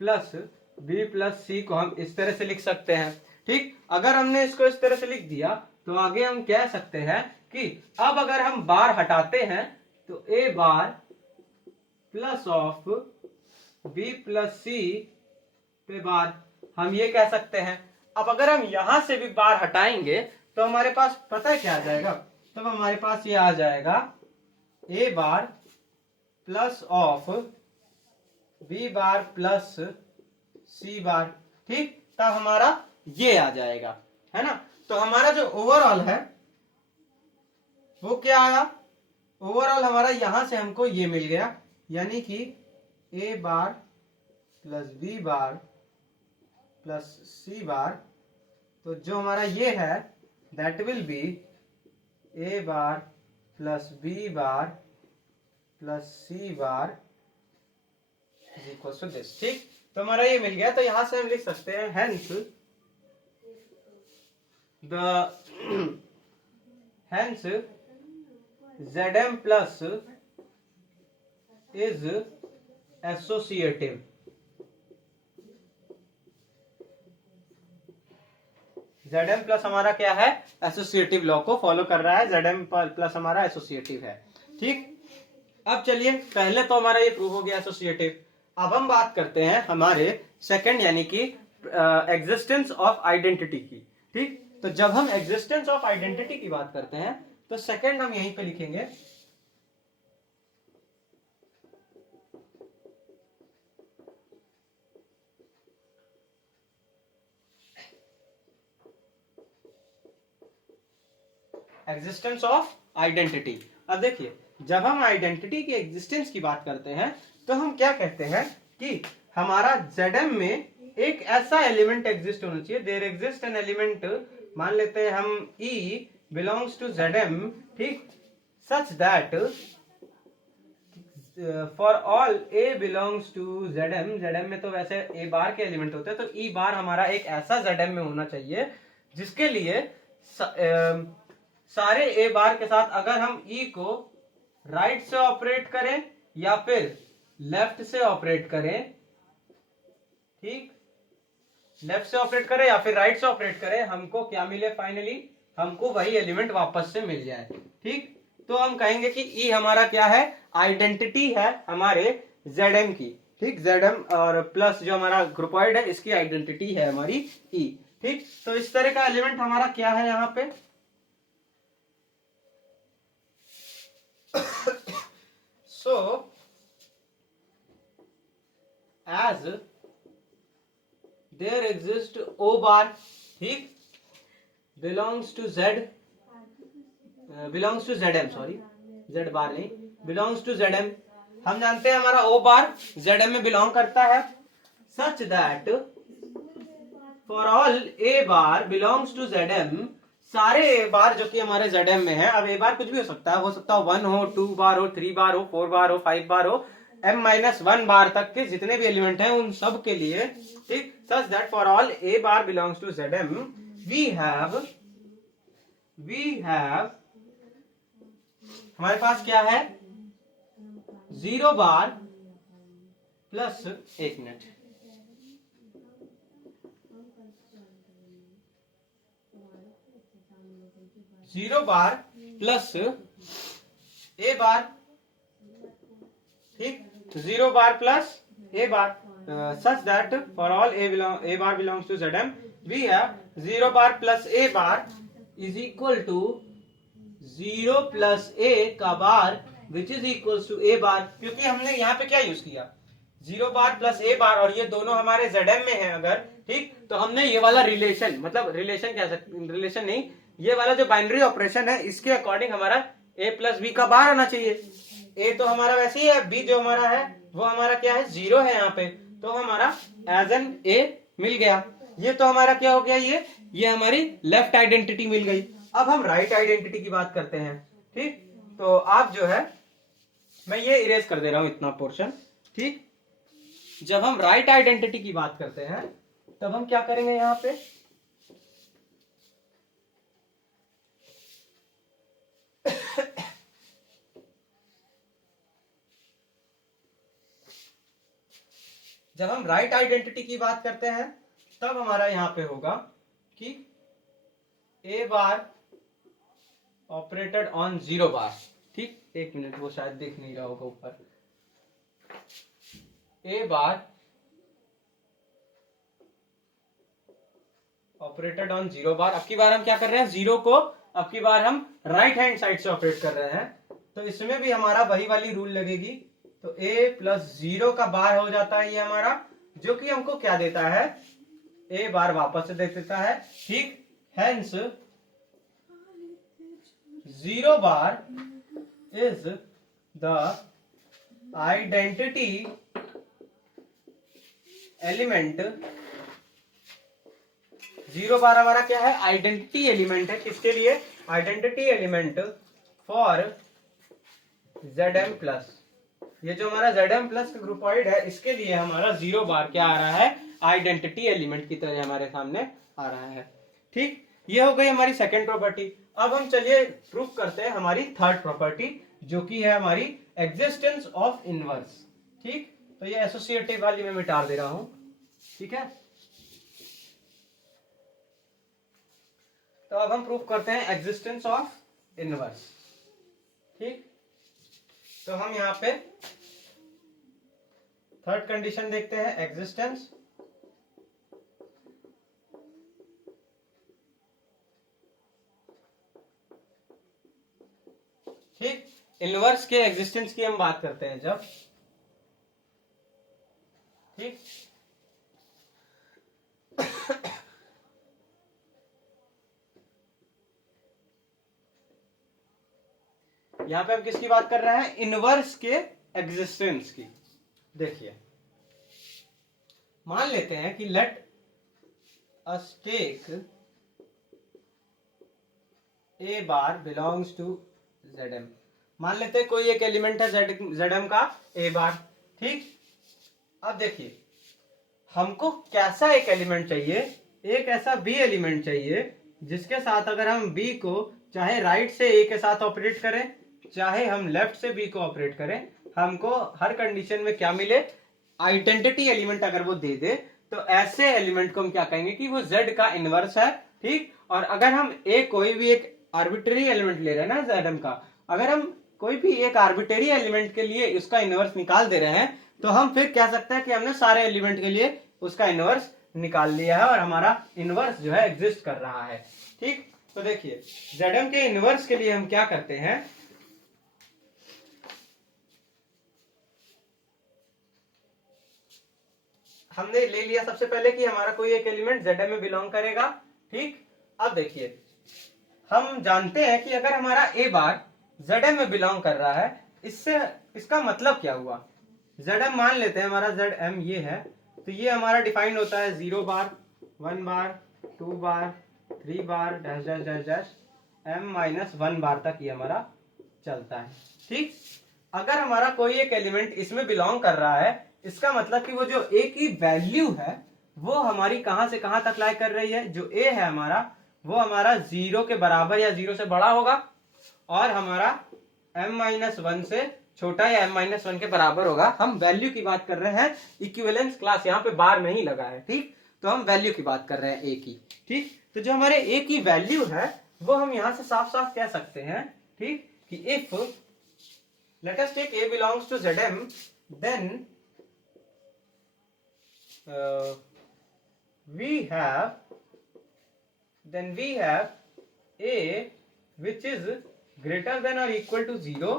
प्लस बी प्लस सी को हम इस तरह से लिख सकते हैं। ठीक, अगर हमने इसको इस तरह से लिख दिया तो आगे हम कह सकते हैं कि अब अगर हम बार हटाते हैं तो ए bar plus of B plus सी पे बार, हम ये कह सकते हैं। अब अगर हम यहां से भी बार हटाएंगे तो हमारे पास पता है क्या आ जाएगा, तब हमारे पास ये आ जाएगा A bar plus of B bar plus C bar. ठीक, तब हमारा ये आ जाएगा, है ना। तो हमारा जो ओवरऑल है वो क्या आया, ओवरऑल हमारा यहां से हमको ये मिल गया, यानी कि A bar plus B bar plus C bar. तो जो हमारा ये है that will be A bar plus B bar plus C bar is equal to this. ठीक, तो हमारा ये मिल गया। तो यहां से हम लिख सकते हैं hence hence Zm plus is associative. Zm plus हमारा क्या है, एसोसिएटिव लॉ को फॉलो कर रहा है। Zm प्लस हमारा एसोसिएटिव है। ठीक, अब चलिए, पहले तो हमारा ये प्रूव हो गया एसोसिएटिव। अब हम बात करते हैं हमारे सेकंड यानी कि एग्जिस्टेंस ऑफ आइडेंटिटी की। ठीक, तो जब हम एग्जिस्टेंस ऑफ आइडेंटिटी की बात करते हैं तो सेकंड हम यहीं पे लिखेंगे एग्जिस्टेंस ऑफ आइडेंटिटी। अब देखिए, जब हम आइडेंटिटी की एग्जिस्टेंस की बात करते हैं तो हम क्या कहते हैं कि हमारा Zm में एक ऐसा एलिमेंट एग्जिस्ट होना चाहिए। देयर एग्जिस्ट एन एलिमेंट, मान लेते हैं हम E बिलोंग्स टू Zm, ठीक, such that for all A belongs to Zm, Zm में तो वैसे A बार के एलिमेंट होते हैं, तो E बार हमारा एक ऐसा Zm में होना चाहिए जिसके लिए सारे A बार के साथ अगर हम E को राइट से ऑपरेट करें या फिर लेफ्ट से ऑपरेट करें, ठीक, लेफ्ट से ऑपरेट करें या फिर राइट से ऑपरेट करें, हमको क्या मिले, फाइनली हमको वही एलिमेंट वापस से मिल जाए। ठीक, तो हम कहेंगे कि E हमारा क्या है, आइडेंटिटी है हमारे Zm की। ठीक, Zm और प्लस जो हमारा ग्रुपॉइड है इसकी आइडेंटिटी है हमारी E। ठीक, तो इस तरह का एलिमेंट हमारा क्या है यहाँ पे so as there exists O bar, ठीक, belongs to Zm, sorry Z बार नहीं, belongs to Zm। हम जानते हैं हमारा O बार Zm में बिलोंग करता है, such that for all A bar belongs to Zm, सारे A बार जो कि हमारे Zm में है, अब A बार कुछ भी हो सकता है 1 हो, 2 बार हो, 3 बार हो, 4 बार हो, 5 बार हो, m-1 बार तक के जितने भी एलिमेंट हैं उन सब के लिए, ठीक, such that for all A bar belongs to Zm we have हमारे पास क्या है, 0 बार प्लस, एक मिनट, zero bar plus A bar, ठीक, 0 bar plus A bar, such that for all A bar belongs to Zm we have 0 bar plus A bar is equal to 0 plus A का बार which is equals to A bar, क्योंकि हमने यहाँ पे क्या use किया, 0 bar plus A बार, और ये दोनों हमारे Zm में है अगर, ठीक, तो हमने ये वाला रिलेशन, मतलब रिलेशन कह सकते, रिलेशन नहीं, ये वाला जो बाइनरी ऑपरेशन है इसके अकॉर्डिंग हमारा A प्लस बी का बार आना चाहिए। A तो हमारा वैसे ही है, B जो हमारा है वो हमारा क्या है, 0 है यहाँ पे, तो हमारा एज एन A मिल गया। ये तो हमारा क्या हो गया, ये हमारी लेफ्ट आइडेंटिटी मिल गई। अब हम राइट आइडेंटिटी की बात करते हैं। ठीक, तो आप जो है, मैं ये इरेज कर दे रहा हूं इतना पोर्शन। ठीक, जब हम राइट आइडेंटिटी की बात करते हैं तब हम क्या करेंगे, यहाँ पे जब हम राइट आइडेंटिटी की बात करते हैं तब हमारा यहां पे होगा कि ए बार ऑपरेटेड ऑन 0 बार। ठीक, एक मिनट, वो शायद देख नहीं रहा होगा ऊपर। ए बार ऑपरेटेड ऑन 0 बार। अब की बार हम क्या कर रहे हैं, 0 को अब की बार हम राइट हैंड साइड से ऑपरेट कर रहे हैं, तो इसमें भी हमारा वही वाली रूल लगेगी। तो a प्लस 0 का बार हो जाता है ये हमारा, जो कि हमको क्या देता है, a बार वापस से दे देता है। ठीक, hence 0 bar is the identity element. 0 बार हमारा क्या है, आइडेंटिटी एलिमेंट है। किसके लिए, identity element for Zm plus. ये जो हमारा Zm प्लस ग्रुपॉइड है, इसके लिए हमारा 0 बार क्या आ रहा है, आइडेंटिटी एलिमेंट की तरह हमारे सामने आ रहा है। ठीक, ये हो गई हमारी सेकेंड प्रॉपर्टी। अब हम चलिए प्रूव करते हैं हमारी थर्ड प्रॉपर्टी, जो कि है हमारी एग्जिस्टेंस ऑफ इनवर्स। ठीक, तो ये एसोसिएटिव वाली मैं मिटा दे रहा हूं। ठीक है, तो अब हम प्रूव करते हैं एग्जिस्टेंस ऑफ इनवर्स। ठीक, तो हम यहां पे थर्ड कंडीशन देखते हैं, एग्जिस्टेंस ठीक, इनवर्स के एग्जिस्टेंस की हम बात करते हैं जब। ठीक, यहां पे हम किसकी बात कर रहे हैं, इनवर्स के एग्जिस्टेंस की। देखिए, मान लेते हैं कि let us take A bar belongs to Zm। मान लेते हैं कोई एक एलिमेंट है Zm का ए बार। ठीक, अब देखिए, हमको कैसा एक एलिमेंट चाहिए, एक ऐसा बी एलिमेंट चाहिए जिसके साथ अगर हम बी को चाहे राइट से ए के साथ ऑपरेट करें, चाहे हम लेफ्ट से बी को ऑपरेट करें, हमको हर कंडीशन में क्या मिले, आइडेंटिटी एलिमेंट अगर वो दे दे, तो ऐसे एलिमेंट को हम क्या कहेंगे कि वो Z का इनवर्स है। ठीक, और अगर हम कोई भी एक आर्बिट्ररी एलिमेंट ले रहे हैं ना Zm का, अगर हम कोई भी एक आर्बिट्ररी एलिमेंट के लिए उसका इनवर्स निकाल दे रहे हैं, तो हम फिर कह सकते हैं कि हमने सारे एलिमेंट के लिए उसका इनवर्स निकाल लिया है और हमारा इनवर्स जो है एग्जिस्ट कर रहा है। ठीक, तो देखिए, Zm के इनवर्स के लिए हम क्या करते हैं, हमने ले लिया सबसे पहले कि हमारा कोई एक एलिमेंट Zm में बिलोंग करेगा। ठीक, अब देखिए, हम जानते हैं कि अगर हमारा ए बार Zm में बिलोंग कर रहा है, इससे इसका मतलब क्या हुआ, Zm मान लेते हैं हमारा Zm ये है, तो ये हमारा डिफाइंड होता है 0 bar, 1 bar, 2 bar, 3 bar, dash dash dash dash m-1 bar तक ये हमारा चलता है। ठीक, अगर हमारा कोई एक एलिमेंट इसमें बिलोंग कर रहा है, इसका मतलब कि वो जो a की वैल्यू है वो हमारी कहां से कहां तक लाई कर रही है, जो a है हमारा वो हमारा 0 के बराबर या 0 से बड़ा होगा, और हमारा m-1 से छोटा या m-1 के बराबर होगा। हम वैल्यू की बात कर रहे हैं, इक्विवेलेंस क्लास यहाँ पे बार नहीं लगा है। ठीक, तो हम वैल्यू की बात कर रहे हैं a की। ठीक, तो जो हमारे a की वैल्यू है वो हम यहां से साफ साफ कह सकते हैं, ठीक, कि if let us take a belongs to Zm, then we have a which is greater than or equal to 0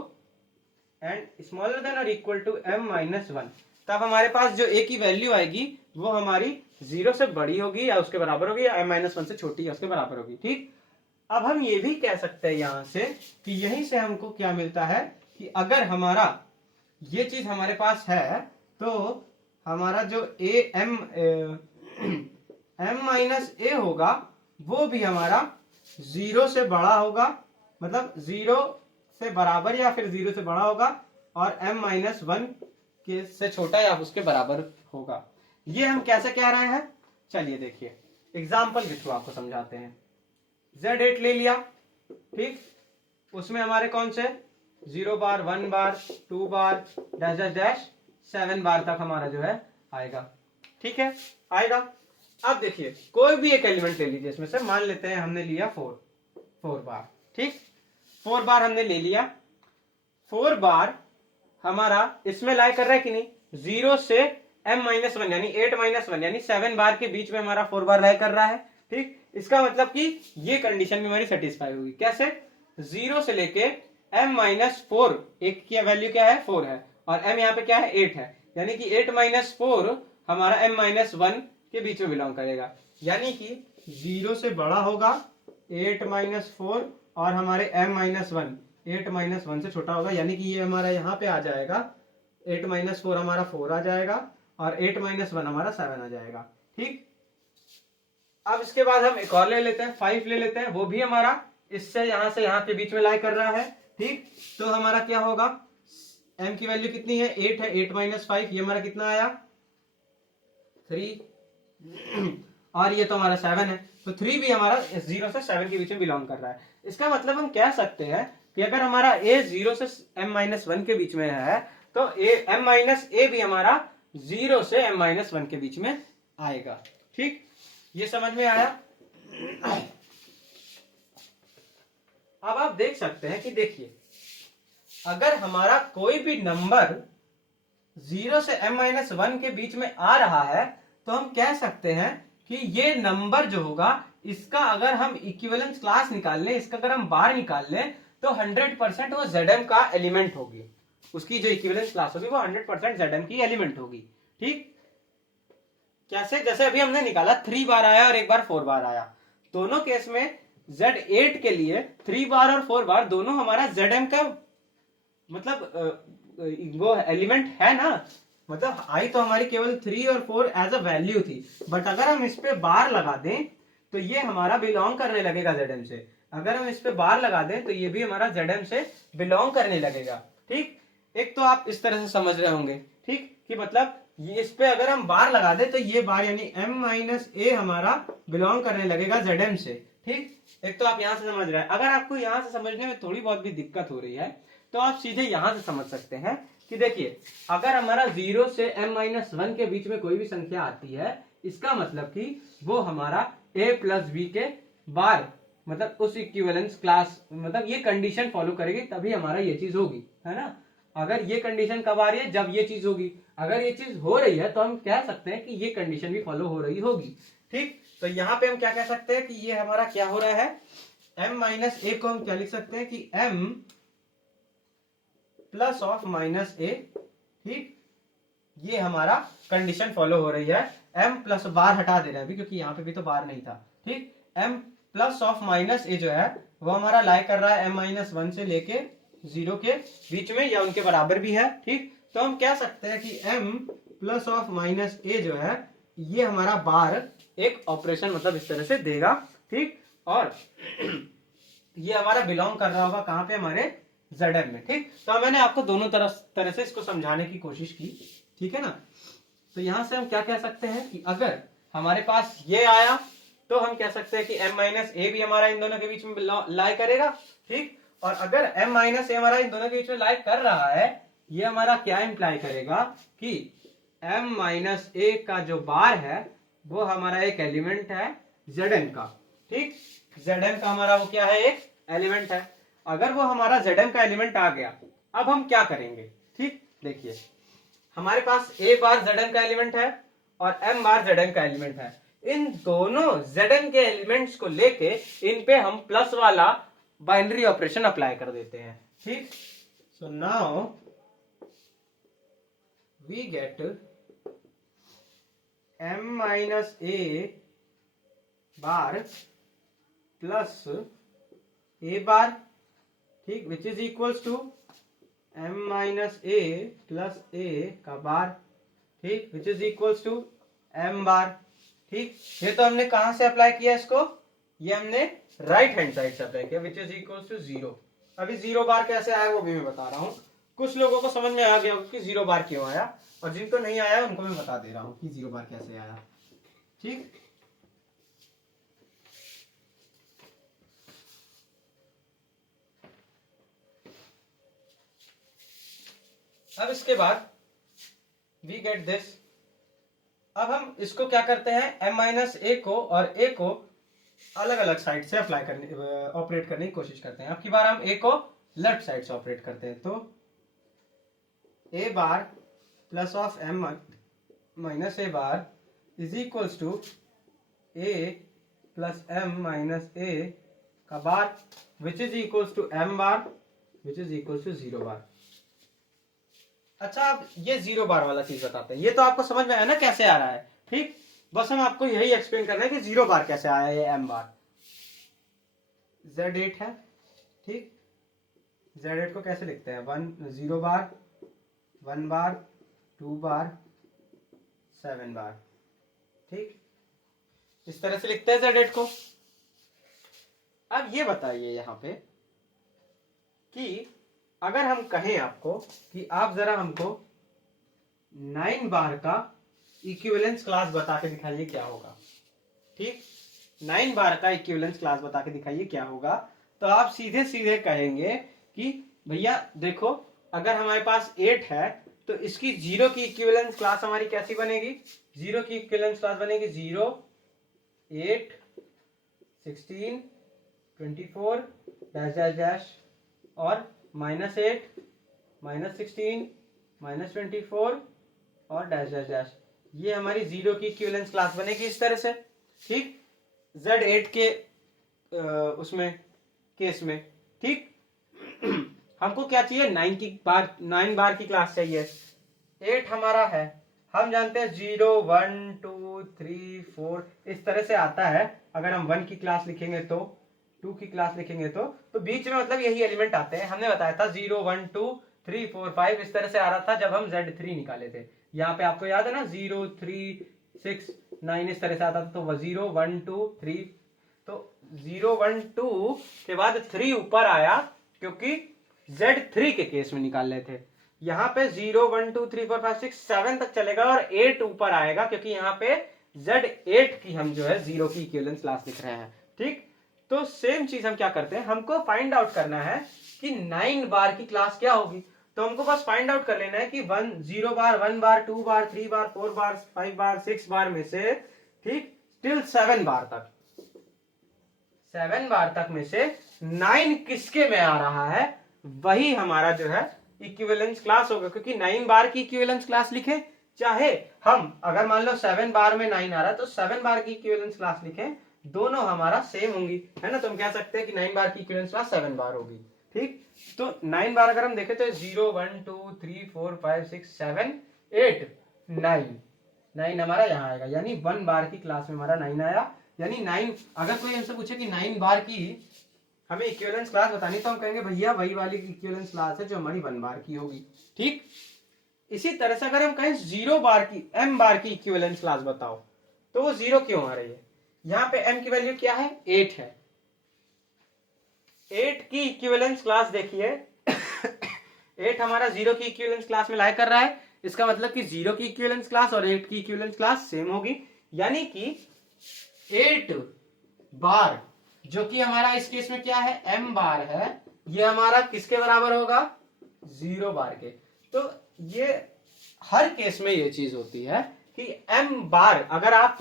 and smaller than or equal to m-1। तब हमारे पास जो a की वैल्यू आएगी वो हमारी 0 से बड़ी होगी या उसके बराबर होगी, या m-1 से छोटी या उसके बराबर होगी। ठीक, अब हम ये भी कह सकते हैं यहां से कि यहीं से हमको क्या मिलता है कि अगर हमारा ये चीज हमारे पास है, तो हमारा जो m-a होगा वो भी हमारा 0 से बड़ा होगा, मतलब 0 से बराबर या फिर 0 से बड़ा होगा, और m-1 के से छोटा या उसके बराबर होगा। ये हम कैसे कह रहे हैं, चलिए देखिए, एग्जाम्पल के थ्रू आपको समझाते हैं। Z8 ले लिया, ठीक, उसमें हमारे कौन से 0 बार, 1 बार, 2 बार, डैश डैश डैश 7 बार तक हमारा जो है आएगा। ठीक है, आएगा। अब देखिए कोई भी एक एलिमेंट ले लीजिए इसमें से, मान लेते हैं हमने लिया 4 बार। ठीक, 4 बार हमने ले लिया। 4 बार हमारा इसमें लाई कर रहा है कि नहीं, 0 से m-1 यानी 8-1 यानी 7 बार के बीच में हमारा 4 बार लाई कर रहा है। ठीक, इसका मतलब कि ये कंडीशन भी हमारी सेटिस्फाई होगी। कैसे? 0 से लेके m-4, एक की वैल्यू क्या है 4 है, और m यहाँ पे क्या है 8 है, यानी कि 8-4 हमारा m-1 के बीच में बिलोंग करेगा, यानी कि 0 से बड़ा होगा 8-4 और हमारे m-1 8-1 से छोटा होगा, यानी कि ये हमारा यहाँ पे आ जाएगा 8-4 हमारा 4 आ जाएगा और 8-1 हमारा 7 आ जाएगा। ठीक, अब इसके बाद हम एक और ले लेते हैं, 5 ले लेते हैं, वो भी हमारा इससे यहां से यहाँ के बीच में लाई कर रहा है। ठीक, तो हमारा क्या होगा, m की वैल्यू कितनी है 8 है, 8-5 ये हमारा कितना आया 3 और ये तो हमारा 7 है, तो 3 भी हमारा 0 से 7 के बीच में बिलोंग कर रहा है। इसका मतलब हम कह सकते हैं कि अगर हमारा a 0 से m-1 के बीच में है तो m-a भी हमारा 0 से m-1 के बीच में आएगा। ठीक, ये समझ में आया? अब आप देख सकते हैं कि देखिए अगर हमारा कोई भी नंबर 0 से m-1 के बीच में आ रहा है तो हम कह सकते हैं कि ये नंबर जो होगा इसका अगर हम इक्विवेलेंस क्लास निकाल लें, इसका अगर हम बार निकाल लें तो 100% वो Zm का एलिमेंट होगी, उसकी जो इक्विवेलेंस क्लास होगी वो 100% Zm की एलिमेंट होगी। ठीक, कैसे? जैसे अभी हमने निकाला 3 बार आया और एक बार 4 बार आया, दोनों केस में Z8 के लिए 3 बार और 4 बार दोनों हमारा Zm का मतलब वो एलिमेंट है ना, मतलब आई तो हमारी केवल 3 और 4 एज अ वैल्यू थी, बट अगर हम इस पे बार लगा दें तो ये हमारा बिलोंग करने लगेगा Zm से, अगर हम इस पे बार लगा दें तो ये भी हमारा Zm से बिलोंग करने लगेगा। ठीक, एक तो आप इस तरह से समझ रहे होंगे, ठीक, कि मतलब ये इस पे अगर हम बार लगा दें तो ये बार यानी m-a हमारा बिलोंग करने लगेगा Zm से। ठीक, एक तो आप यहां से समझ रहे हैं। अगर आपको यहां से समझने में थोड़ी बहुत भी दिक्कत हो रही है तो आप सीधे यहां से समझ सकते हैं कि देखिए अगर हमारा 0 से m-1 के बीच में कोई भी संख्या आती है, इसका मतलब कि वो हमारा a प्लस b के बार मतलब उस इक्विवेलेंस क्लास मतलब ये कंडीशन फॉलो करेगी तभी हमारा ये चीज होगी, है ना। अगर ये कंडीशन कब आ रही है, जब ये चीज होगी, अगर ये चीज हो रही है तो हम कह सकते हैं कि ये कंडीशन भी फॉलो हो रही होगी। ठीक, तो यहाँ पे हम क्या कह सकते हैं कि ये हमारा क्या हो रहा है, m-a को हम क्या लिख सकते हैं कि m plus of minus a। ठीक, ये हमारा कंडीशन फॉलो हो रही है। m प्लस बार हटा दे रहे हैं अभी क्योंकि यहाँ पे भी तो बार नहीं था। ठीक, m plus of minus a जो है वो हमारा लाई कर रहा है m-1 से लेके 0 के बीच में या उनके बराबर भी है। ठीक, तो हम कह सकते हैं कि m plus of minus a जो है ये हमारा बार एक ऑपरेशन मतलब इस तरह से देगा। ठीक, और ये हमारा बिलोंग कर रहा होगा कहां पे, हमारे Zm में। ठीक, तो मैंने आपको दोनों तरह से इसको समझाने की कोशिश की। ठीक है ना, तो यहां से हम क्या कह सकते हैं कि अगर हमारे पास ये आया तो हम कह सकते हैं कि m-a भी हमारा इन दोनों के बीच में लाई करेगा। ठीक, और अगर m-a हमारा इन दोनों के बीच में लाई कर रहा है, ये हमारा क्या इंप्लाई करेगा कि m-a का जो बार है वो हमारा एक एलिमेंट है Zm का। ठीक, Zm का हमारा वो क्या है, एक एलिमेंट है। अगर वो हमारा Zm का एलिमेंट आ गया, अब हम क्या करेंगे। ठीक, देखिए हमारे पास a बार Zm का एलिमेंट है और m बार Zm का एलिमेंट है, इन दोनों Zm के एलिमेंट्स को लेके इन पे हम प्लस वाला बाइनरी ऑपरेशन अप्लाई कर देते हैं। ठीक, so now we get m-a bar plus a bar, ठीक, which is equals to m-a plus a का बार, ठीक, which is equals to m bar. ठीक, ये तो हमने कहां से अप्लाई किया इसको, ये हमने राइट हैंड साइड से अप्लाई किया, विच इज इक्वल्स टू 0। अभी 0 बार कैसे आया वो भी मैं बता रहा हूं। कुछ लोगों को समझ में आ गया कि 0 बार क्यों आया, और जिनको नहीं आया उनको मैं बता दे रहा हूं कि 0 बार कैसे आया। ठीक, अब इसके बाद वी गेट दिस अब हम इसको क्या करते हैं, m माइनस ए को और a को अलग अलग साइड से अप्लाई करने ऑपरेट करने की कोशिश करते हैं। अब की बार हम a को लेफ्ट साइड से ऑपरेट करते हैं, तो a bar plus of m minus A bar is equals to a plus m minus a का bar which is equals to m bar which is equals to 0 bar. अच्छा, अब ये 0 बार वाला चीज बताते हैं। ये तो आपको समझ में आया ना कैसे आ रहा है, ठीक। बस हम आपको यही एक्सप्लेन कर रहे हैं कि 0 बार कैसे आया ये m बार। Z8 है, ठीक। Z8 को कैसे लिखते हैं, 0 बार, 1 बार, 2 बार, 7 बार, ठीक। इस तरह से लिखते हैं Z8 को। अब ये बताइए यहाँ पे कि अगर हम कहें आपको कि आप जरा हमको 9 बार का इक्विवेलेंस क्लास बता के दिखाइए क्या होगा, ठीक। 9 बार का इक्विवेलेंस क्लास बता के दिखाइए क्या होगा। तो आप सीधे सीधे कहेंगे कि भैया देखो, अगर हमारे पास 8 है तो इसकी 0 की इक्विवेलेंस क्लास हमारी कैसी बनेगी, 0 की इक्विवेलेंस क्लास बनेगी 0, 8, 16, 24 डैश डैश डैश और -8, -16, -24 और डैश डैश डैश। ये हमारी 0 की इक्विवेलेंस क्लास बनेगी इस तरह से, ठीक। Z8 के उसमें केस में, ठीक। हमको क्या चाहिए, 9 बार की क्लास चाहिए। 8 हमारा है, हम जानते हैं 0, 1, 2, 3, 4 इस तरह से आता है। अगर हम 1 की क्लास लिखेंगे तो 2 की क्लास लिखेंगे तो बीच में मतलब यही एलिमेंट आते हैं। हमने बताया था 0, 1, 2, 3, 4, 5 इस तरह से आ रहा था जब हम Z3 निकाले थे। यहाँ पे आपको याद है ना, 0, 3, 6, 9 इस तरह से आता था। तो 0, 1, 2, 3, तो 0, 1, 2 के बाद 3 ऊपर आया क्योंकि Z3 के केस में निकाल रहे थे। यहाँ पे 0, 1, 2, 3, 4, 5, 6, 7 तक चलेगा और 8 ऊपर आएगा क्योंकि यहाँ पे Z8 की हम जो है 0 की इक्विवेलेंस क्लास लिख रहे हैं, ठीक। तो सेम चीज हम क्या करते हैं, हमको फाइंड आउट करना है कि 9 बार की क्लास क्या होगी। तो हमको बस फाइंड आउट कर लेना है कि 0 बार, 1 बार, 2 बार, 3 बार, 4 बार, 5 बार, 6 बार में से, ठीक, टिल 7 बार तक, 7 बार तक में से 9 किसके में आ रहा है, वही हमारा जो है इक्विवेलेंस क्लास होगा। क्योंकि 9 बार की इक्विवेलेंस क्लास लिखे, चाहे हम अगर मान लो 7 बार में 9 आ रहा है तो 7 बार की इक्विवेलेंस क्लास लिखें, दोनों हमारा सेम होंगी, है ना। तो हम कह सकते हैं कि 9 बार की इक्विवेलेंस क्लास 7 बार होगी, ठीक। तो 9 बार अगर हम देखें तो 0, 1, 2, 3, 4, 5, 6, 7, 8, 9 हमारा यहाँ आएगा। यानी 1 बार की क्लास में हमारा 9 आया। यानी 9, अगर कोई हमसे पूछे कि 9 बार की हमें इक्विवेलेंस क्लास बतानी, तो हम कहेंगे भैया वही वाली इक्विवेलेंस क्लास है जो हमारी 1 बार की होगी, ठीक। इसी तरह से अगर हम कहें 0 बार की, m बार की इक्विवेलेंस क्लास बताओ, तो वो 0 क्यों आ रही है। यहाँ पे m की वैल्यू क्या है, 8 है। 8 की इक्विवेलेंस क्लास देखिए 8 हमारा 0 की इक्विवेलेंस क्लास में लाई कर रहा है। इसका मतलब कि 0 की इक्विवेलेंस क्लास और 8 की इक्विवेलेंस क्लास सेम होगी। यानी कि 8 बार जो कि हमारा इस केस में क्या है, m बार है, ये हमारा किसके बराबर होगा, 0 बार के। तो ये हर केस में ये चीज होती है कि m बार, अगर आप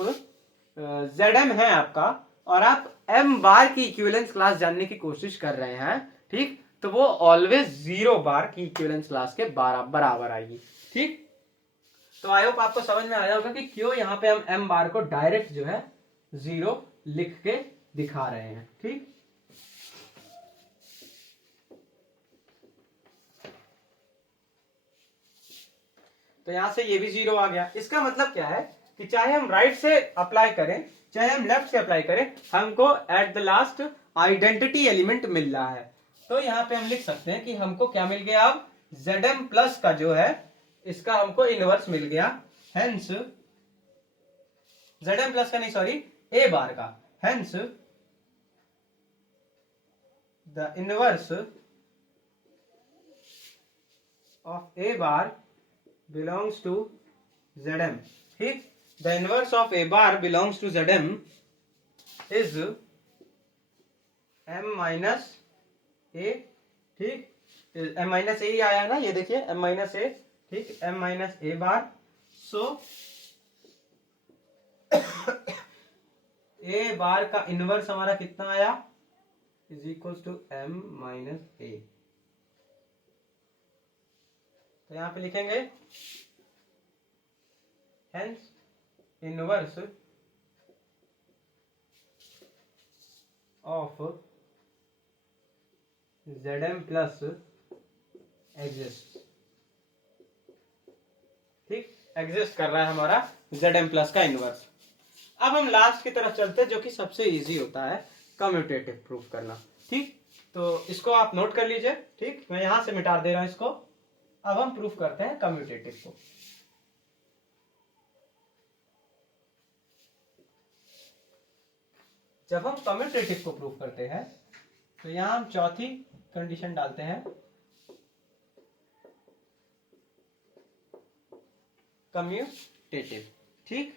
Zm है आपका और आप m बार की इक्विवेलेंस क्लास जानने की कोशिश कर रहे हैं, ठीक, तो वो ऑलवेज 0 बार की इक्विवेलेंस क्लास के बराबर आएगी, ठीक। तो आई होप आपको समझ में आया होगा कि क्यों यहाँ पे हम m बार को डायरेक्ट जो है 0 लिख के दिखा रहे हैं, ठीक। तो यहां से ये भी 0 आ गया। इसका मतलब क्या है कि चाहे हम राइट से अप्लाई करें चाहे हम लेफ्ट से अप्लाई करें, हमको at the last identity element मिल रहा है। तो यहां पे हम लिख सकते हैं कि हमको क्या मिल गया, अब Zm प्लस का जो है इसका हमको इनवर्स मिल गया। हेंस Zm प्लस का नहीं, सॉरी, a बार का। Hence the inverse of a bar belongs to Zm, ठीक। The inverse of a bar belongs to Zm is m minus a, ठीक। m minus a ही आया ना, ये देखिए m minus a, ठीक, m minus a बार। सो ए बार का inverse हमारा कितना आया, is equal to m minus A. तो यहां पे लिखेंगे hence inverse of Zm plus exist. ठीक, एग्जिस्ट कर रहा है हमारा Zm प्लस का इनवर्स। अब हम लास्ट की तरफ चलते हैं जो कि सबसे इजी होता है, कम्यूटेटिव प्रूफ करना। ठीक, तो इसको आप नोट कर लीजिए। ठीक, मैं यहां से मिटा दे रहा हूं इसको। अब हम प्रूफ करते हैं कम्यूटेटिव को। जब हम कम्यूटेटिव को प्रूफ करते हैं तो यहां हम चौथी कंडीशन डालते हैं, कम्यूटेटिव। ठीक,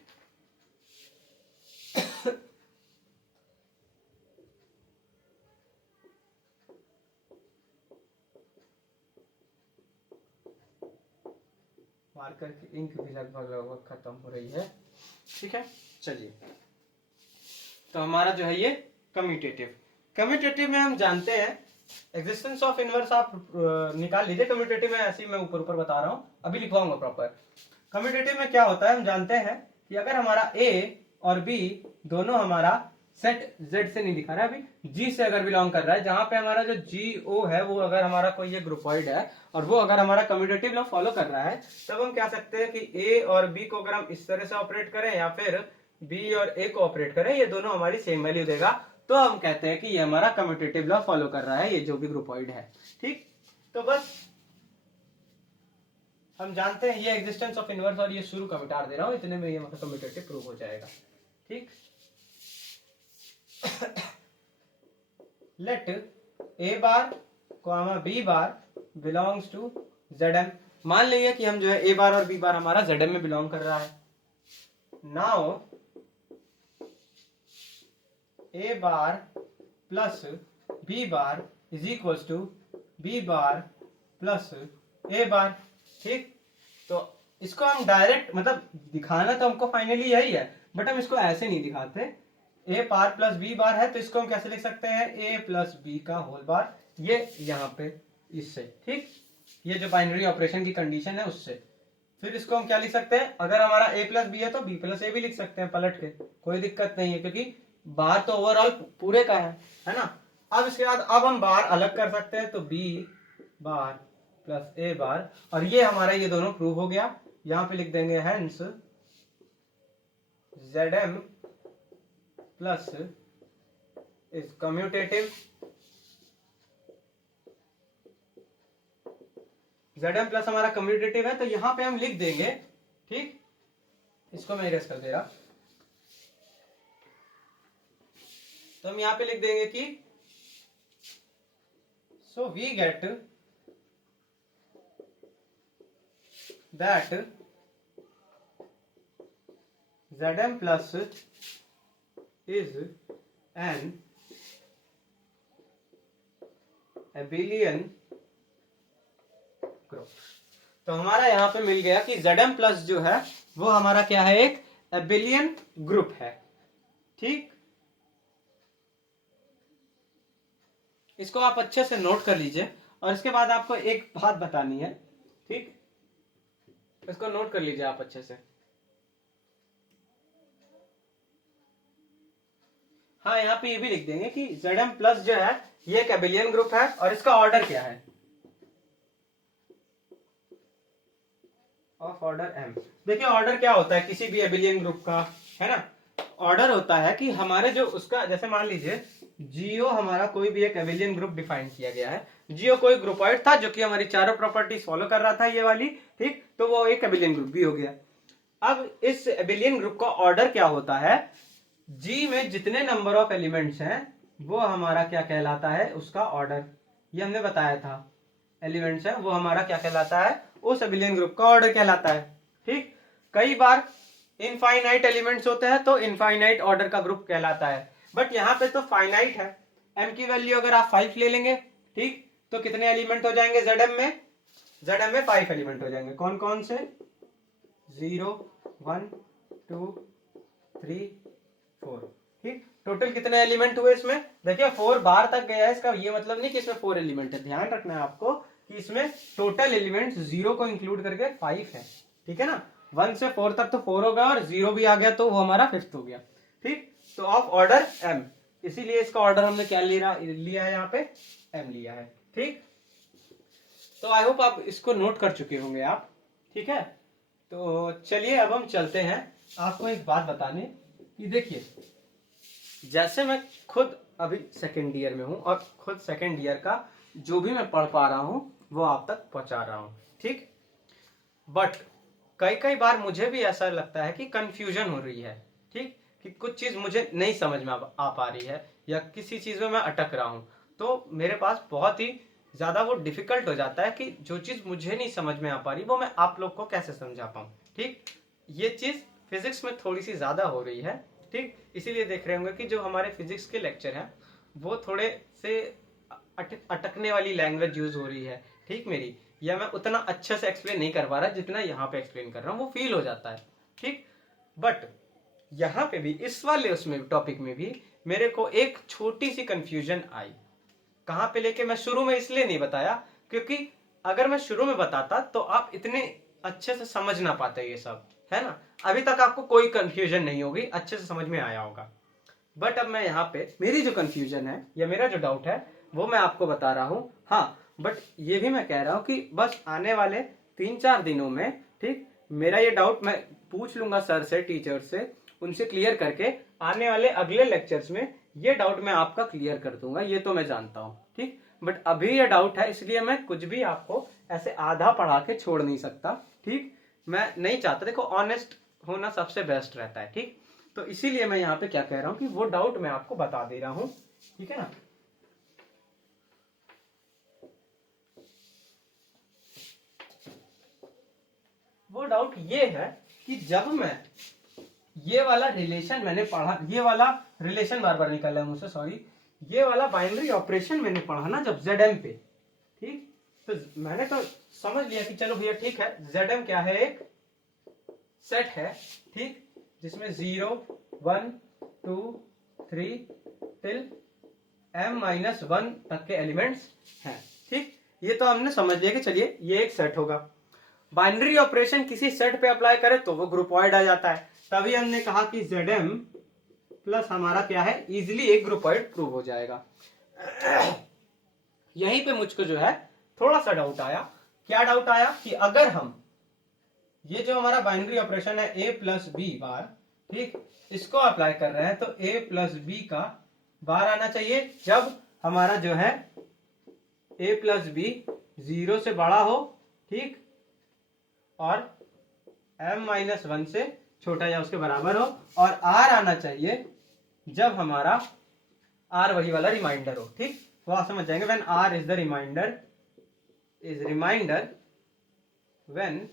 मार्कर की इंक भी लगभग खत्म हो रही है। ठीक है, चलिए, तो हमारा जो है ये कम्यूटेटिव। कम्यूटेटिव में हम जानते हैं एग्जिस्टेंस ऑफ इनवर्स, आप निकाल लीजिए। कम्यूटेटिव में ऐसे ही मैं ऊपर ऊपर बता रहा हूं, अभी लिखवाऊंगा प्रॉपर। कम्यूटेटिव में क्या होता है, हम जानते हैं कि अगर हमारा ए और बी दोनों हमारा सेट Z से नहीं दिखा रहा है, अभी G से अगर बिलोंग कर रहा है, जहां पे हमारा जो GO है वो अगर हमारा कोई ये ग्रुपॉइड है और वो अगर हमारा कम्यूटेटिव लॉ फॉलो कर रहा है, तब हम क्या सकते हैं कि A और B को अगर हम इस तरह से ऑपरेट करें या फिर B और A को ऑपरेट करें, ये दोनों हमारी सेम वैल्यू देगा, तो हम कहते हैं कि ये हमारा कम्यूटेटिव लॉ फॉलो कर रहा है, ये जो भी ग्रुपॉइड है। ठीक, तो बस हम जानते हैं ये एग्जिस्टेंस ऑफ इनवर्स और ये शुरू का मिटा दे रहा हूं, इतने में ये मतलब कम्यूटेटिव प्रूव हो जाएगा। ठीक, let A bar comma B bar belongs to Zm। मान लीजिए कि हम जो है ए बार और बी बार हमारा Zm में बिलोंग कर रहा है। Now A bar plus B bar is equal to B bar plus A bar. ठीक, तो इसको हम डायरेक्ट मतलब दिखाना तो हमको फाइनली यही है, बट हम इसको ऐसे नहीं दिखाते। ए बार प्लस बी बार है तो इसको हम कैसे लिख सकते हैं, ए प्लस बी का होल बार, ये यहाँ पे इससे। ठीक, ये जो बाइनरी ऑपरेशन की कंडीशन है उससे। फिर इसको हम क्या लिख सकते हैं, अगर हमारा ए प्लस बी है तो बी प्लस ए भी लिख सकते हैं पलट के, कोई दिक्कत नहीं है, क्योंकि बार तो ओवरऑल पूरे का है ना। अब इसके बाद अब हम बार अलग कर सकते हैं, तो बी बार प्लस ए बार, और ये हमारा ये दोनों प्रूव हो गया। यहां पे लिख देंगे hence Zm plus is commutative. Zm plus हमारा कम्यूटेटिव है, तो यहां पे हम लिख देंगे। ठीक, इसको मैं इरेज कर दे रहा, तो हम यहां पे लिख देंगे कि so we get that Zm plus is an abelian group. तो हमारा यहां पे मिल गया कि Zm प्लस जो है वो हमारा क्या है, एक एबिलियन ग्रुप है। ठीक, इसको आप अच्छे से नोट कर लीजिए, और इसके बाद आपको एक बात बतानी है। ठीक, इसको नोट कर लीजिए आप अच्छे से। हाँ, यहाँ पे ये भी लिख देंगे कि Zm प्लस जो है ये एक एबिलियन ग्रुप है, और इसका ऑर्डर क्या है, ऑफ ऑर्डर m। देखिए ऑर्डर क्या होता है किसी भी एबिलियन ग्रुप का, है ना। ऑर्डर होता है कि हमारे जो उसका, जैसे मान लीजिए जियो हमारा कोई भी एक एबिलियन ग्रुप डिफाइन किया गया है। जियो कोई ग्रुपॉइड था जो कि हमारी चारों प्रॉपर्टीज फॉलो कर रहा था, ये वाली। ठीक, तो वो एक एबिलियन ग्रुप भी हो गया। अब इस एबिलियन ग्रुप का ऑर्डर क्या होता है, जी में जितने नंबर ऑफ एलिमेंट्स हैं वो हमारा क्या कहलाता है, उसका ऑर्डर। ये हमने बताया था, एलिमेंट्स है वो हमारा क्या कहलाता है, उस एबिलियन ग्रुप का ऑर्डर कहलाता है। ठीक, कई बार इनफाइनाइट एलिमेंट्स होते हैं तो इनफाइनाइट ऑर्डर का ग्रुप कहलाता है, बट यहाँ पे तो फाइनाइट है। m की वैल्यू अगर आप 5 ले लेंगे, ठीक, तो कितने एलिमेंट हो जाएंगे Zm में, Zm में 5 एलिमेंट हो जाएंगे। कौन कौन से, 0 1 2 3 4। ठीक, टोटल कितने एलिमेंट हुए इसमें? देखिए 4 बार तक गया है, इसका ये मतलब नहीं कि इसमें 4 एलिमेंट है। ध्यान रखना है आपको कि इसमें टोटल एलिमेंट 0 को इंक्लूड करके 5 है। ठीक है ना, 1 से 4 तक तो 4 होगा और 0 भी आ गया तो वो हमारा 5th हो गया। ठीक, तो ऑफ ऑर्डर m, इसीलिए इसका ऑर्डर हमने क्या लिया है यहाँ पे, m लिया है। ठीक, तो आई होप आप इसको नोट कर चुके होंगे आप। ठीक है, तो चलिए अब हम चलते हैं आपको एक बात बताने कि देखिए, जैसे मैं खुद अभी सेकेंड ईयर में हूं और खुद सेकेंड ईयर का जो भी मैं पढ़ पा रहा हूं वो आप तक पहुंचा रहा हूं। ठीक, बट कई कई बार मुझे भी ऐसा लगता है कि कंफ्यूजन हो रही है। ठीक, कि कुछ चीज मुझे नहीं समझ में आ पा रही है या किसी चीज में मैं अटक रहा हूं, तो मेरे पास बहुत ही ज्यादा वो डिफिकल्ट हो जाता है कि जो चीज मुझे नहीं समझ में आ पा रही वो मैं आप लोग को कैसे समझा पाऊं। ठीक, ये चीज फिजिक्स में थोड़ी सी ज्यादा हो रही है। ठीक, इसीलिए देख रहे होंगे कि जो हमारे फिजिक्स के लेक्चर हैं वो थोड़े से अटकने वाली लैंग्वेज यूज हो रही है। ठीक, मेरी, या मैं उतना अच्छे से एक्सप्लेन नहीं कर पा रहा जितना यहाँ पे एक्सप्लेन कर रहा हूँ, वो फील हो जाता है। ठीक, बट यहाँ पे भी इस वाले उसमें टॉपिक में भी मेरे को एक छोटी सी कंफ्यूजन आई। कहाँ पे लेके मैं शुरू में इसलिए नहीं बताया क्योंकि अगर मैं शुरू में बताता तो आप इतने अच्छे से समझ ना पाते ये सब, है ना। अभी तक आपको कोई कंफ्यूजन नहीं होगी, अच्छे से समझ में आया होगा। बट अब मैं यहाँ पे मेरी जो कंफ्यूजन है या मेरा जो डाउट है वो मैं आपको बता रहा हूँ। हाँ, बट ये भी मैं कह रहा हूँ कि बस आने वाले 3-4 दिनों में, ठीक, मेरा ये डाउट मैं पूछ लूंगा सर से, टीचर से, उनसे क्लियर करके आने वाले अगले लेक्चर्स में ये डाउट मैं आपका क्लियर कर दूंगा, ये तो मैं जानता हूँ। ठीक, बट अभी ये डाउट है इसलिए मैं कुछ भी आपको ऐसे आधा पढ़ा के छोड़ नहीं सकता। ठीक, मैं नहीं चाहता, देखो ऑनेस्ट होना सबसे बेस्ट रहता है। ठीक, तो इसीलिए मैं यहाँ पे क्या कह रहा हूं कि वो डाउट मैं आपको बता दे रहा हूं। ठीक है ना, वो डाउट ये है कि जब मैं ये वाला रिलेशन मैंने पढ़ा, ये वाला रिलेशन बार बार निकल रहा है मुझसे, सॉरी, ये वाला बाइनरी ऑपरेशन मैंने पढ़ा ना जब ZM पे। ठीक, तो मैंने तो समझ लिया कि चलो भैया ठीक है, ZM क्या है, एक सेट है। ठीक, जिसमें 0 1 2 3 टिल m-1 तक के एलिमेंट्स हैं। ठीक, ये तो हमने समझ लिया कि चलिए ये एक सेट होगा। बाइनरी ऑपरेशन किसी सेट पे अप्लाई करें तो वो ग्रुपॉइड आ जाता है, तभी हमने कहा कि ZM प्लस हमारा क्या है, इजिली एक ग्रुपॉइड प्रूव हो जाएगा। यहीं पे मुझको जो है थोड़ा सा डाउट आया। क्या डाउट आया कि अगर हम ये जो हमारा बाइनरी ऑपरेशन है a प्लस बी बार, ठीक, इसको अप्लाई कर रहे हैं तो a प्लस बी का बार आना चाहिए जब हमारा जो है a प्लस बी 0 से बड़ा हो, ठीक, और m-1 से छोटा या उसके बराबर हो, और r आना चाहिए जब हमारा r वही वाला रिमाइंडर हो। ठीक, वो आप समझ जाएंगे, when r is the reminder when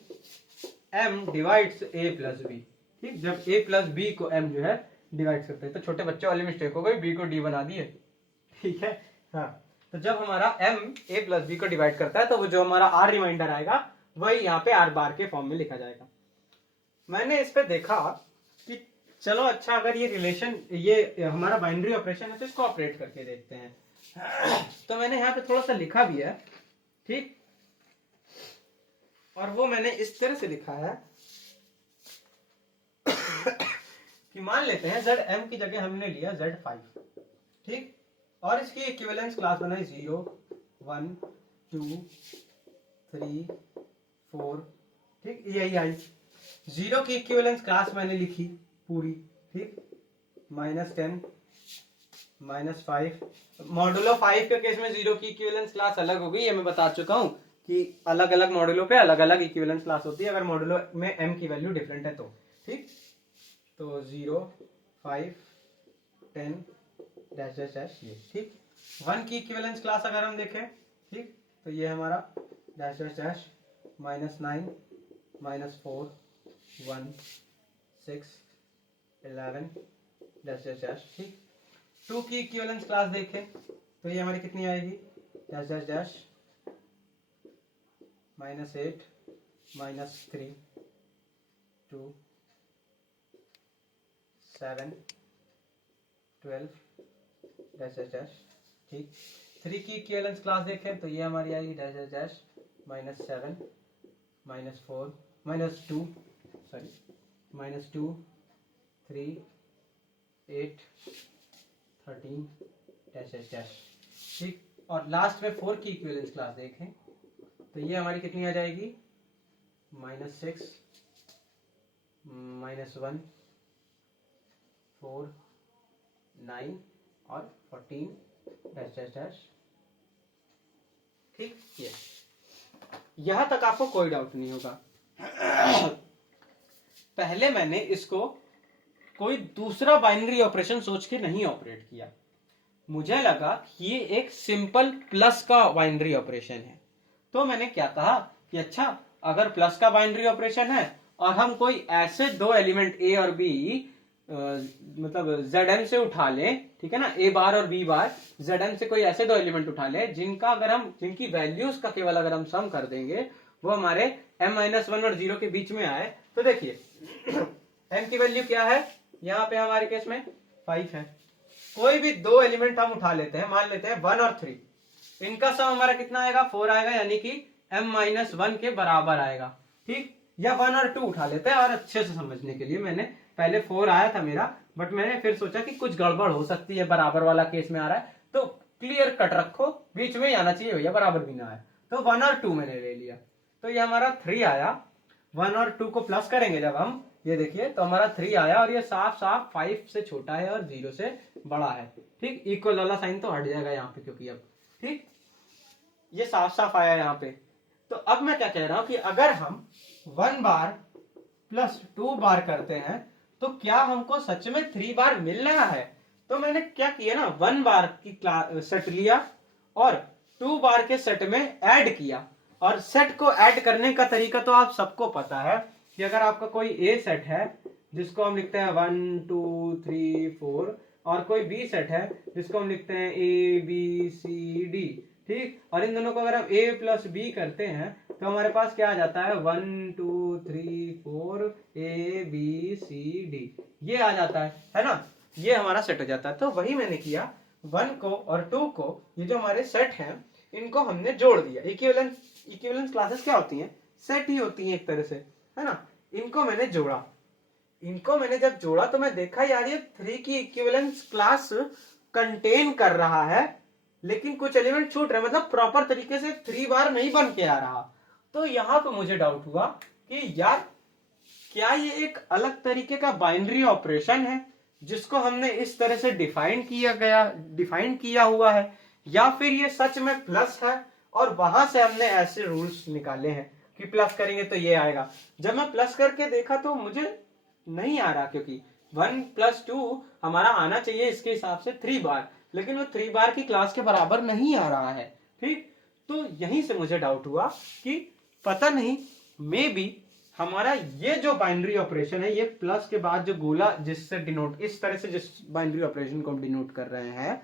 m divides a plus B. ठीक, जब a प्लस बी को m जो है डिवाइड करते हैं, तो छोटे बच्चों वाली मिस्टेक हो गई, b को d बना दिए। ठीक है, हाँ, तो जब हमारा m a प्लस बी को डिवाइड करता है तो वो जो हमारा r रिमाइंडर आएगा वही यहाँ पे r बार के फॉर्म में लिखा जाएगा। मैंने इस पे देखा कि चलो अच्छा, अगर ये रिलेशन, ये हमारा बाइनरी ऑपरेशन है तो इसको ऑपरेट करके देखते हैं। तो मैंने यहाँ पे थोड़ा सा लिखा भी है। ठीक, और वो मैंने इस तरह से लिखा है कि मान लेते हैं ZM की जगह हमने लिया Z5। ठीक, और इसकी इक्विवेलेंस क्लास बनाई 0 1 2 3 4। ठीक, यही आई। 0 की इक्विवेलेंस क्लास मैंने लिखी पूरी। ठीक, -10 -5। मॉडुलो 5 के केस में 0 की इक्विवेलेंस क्लास अलग हो गई, ये मैं बता चुका हूं कि अलग अलग मॉडुलो पे अलग अलग इक्विवेलेंस क्लास होती है अगर मॉडुलो में m की वैल्यू डिफरेंट है तो। ठीक, तो 0 5 10 डैश डैश डैश ये। ठीक, 1 की इक्विवेलेंस क्लास अगर हम देखें, ठीक, तो ये हमारा dash dash dash -9 -4 1 6 11 dash dash dash. ठीक, 2 की इक्विवेलेंस क्लास देखें तो ये हमारी कितनी आएगी, dash dash dash -8 -3 2 7 12 dash dash dash. ठीक, 3 की इक्विवेलेंस क्लास देखें तो ये हमारी आएगी dash dash dash -7 -4 -2 sorry -2 3 8 13 dash dash dash. ठीक, और लास्ट में 4 की इक्विवेलेंस क्लास देखें तो ये हमारी कितनी आ जाएगी -6 -1 4 9 और 14 डैश डैश डैश। ठीक, ये यहां तक आपको कोई डाउट नहीं होगा। पहले मैंने इसको कोई दूसरा बाइनरी ऑपरेशन सोच के नहीं ऑपरेट किया, मुझे लगा कि ये एक सिंपल प्लस का बाइनरी ऑपरेशन है। तो मैंने क्या कहा कि अच्छा, अगर प्लस का बाइनरी ऑपरेशन है और हम कोई ऐसे दो एलिमेंट ए और बी मतलब Zn से उठा लें, ठीक है ना, ए बार और बी बार, Zn से कोई ऐसे दो एलिमेंट उठा लें जिनकी वैल्यूज का केवल अगर हम सम कर देंगे वो हमारे m-1 और 0 के बीच में आए, तो देखिए m की वैल्यू क्या है यहाँ पे हमारे केस में 5 है। कोई भी दो एलिमेंट हम उठा लेते हैं, मान लेते हैं 1 और 3, इनका सम हमारा कितना आएगा 4 आएगा, यानी कि m-1 के बराबर आएगा। ठीक, या 1 और 2 उठा लेते हैं, और अच्छे से समझने के लिए मैंने पहले 4 आया था मेरा, बट मैंने फिर सोचा कि कुछ गड़बड़ हो सकती है, बराबर वाला केस में आ रहा है, तो क्लियर कट रखो, बीच में ही आना चाहिए भैया, बराबर भी ना आए। तो 1 और 2 मैंने ले लिया, तो ये हमारा 3 आया। 1 और 2 को प्लस करेंगे जब हम, ये देखिए तो हमारा 3 आया, और ये साफ साफ 5 से छोटा है और 0 से बड़ा है। ठीक, इक्वल वाला साइन तो हट जाएगा यहाँ पे, क्योंकि अब ठीक ये साफ साफ आया यहाँ पे। तो अब मैं क्या कह रहा हूं कि अगर हम 1 बार प्लस 2 बार करते हैं तो क्या हमको सच में 3 बार मिल रहा है? तो मैंने क्या किया ना, 1 बार की सेट लिया और 2 बार के सेट में ऐड किया। और सेट को ऐड करने का तरीका तो आप सबको पता है कि अगर आपका कोई ए सेट है जिसको हम लिखते हैं 1 2 3 4, और कोई बी सेट है जिसको हम लिखते हैं ए बी सी डी, ठीक, और इन दोनों को अगर हम a प्लस बी करते हैं तो हमारे पास क्या आ जाता है 1 2 3 4 a b c d, ये आ जाता है ना, ये हमारा सेट हो जाता है। तो वही मैंने किया, 1 को और 2 को, ये जो हमारे सेट हैं इनको हमने जोड़ दिया। इक्विवेलेंस क्लासेस क्या होती हैं? सेट ही होती हैं एक तरह से, है ना। इनको मैंने जोड़ा, इनको मैंने जब जोड़ा तो मैं देखा यार ये 3 की इक्विवेलेंस क्लास कंटेन कर रहा है, लेकिन कुछ एलिमेंट छूट रहे, मतलब प्रॉपर तरीके से 3 बार नहीं बन के आ रहा। तो यहां पे मुझे डाउट हुआ कि यार क्या ये एक अलग तरीके का बाइनरी ऑपरेशन है जिसको हमने इस तरह से डिफाइन किया हुआ है, या फिर ये सच में प्लस है और वहां से हमने ऐसे रूल्स निकाले हैं कि प्लस करेंगे तो ये आएगा। जब मैं प्लस करके देखा तो मुझे नहीं आ रहा, क्योंकि 1 + 2 हमारा आना चाहिए इसके हिसाब से 3 बार, लेकिन वो 3 बार की क्लास के बराबर नहीं आ रहा है। ठीक, तो यहीं से मुझे डाउट हुआ कि पता नहीं, मे बी हमारा ये जो बाइनरी ऑपरेशन है, ये प्लस के बाद जो गोला जिससे डिनोट, इस तरह से जिस बाइनरी ऑपरेशन को हम डिनोट कर रहे हैं,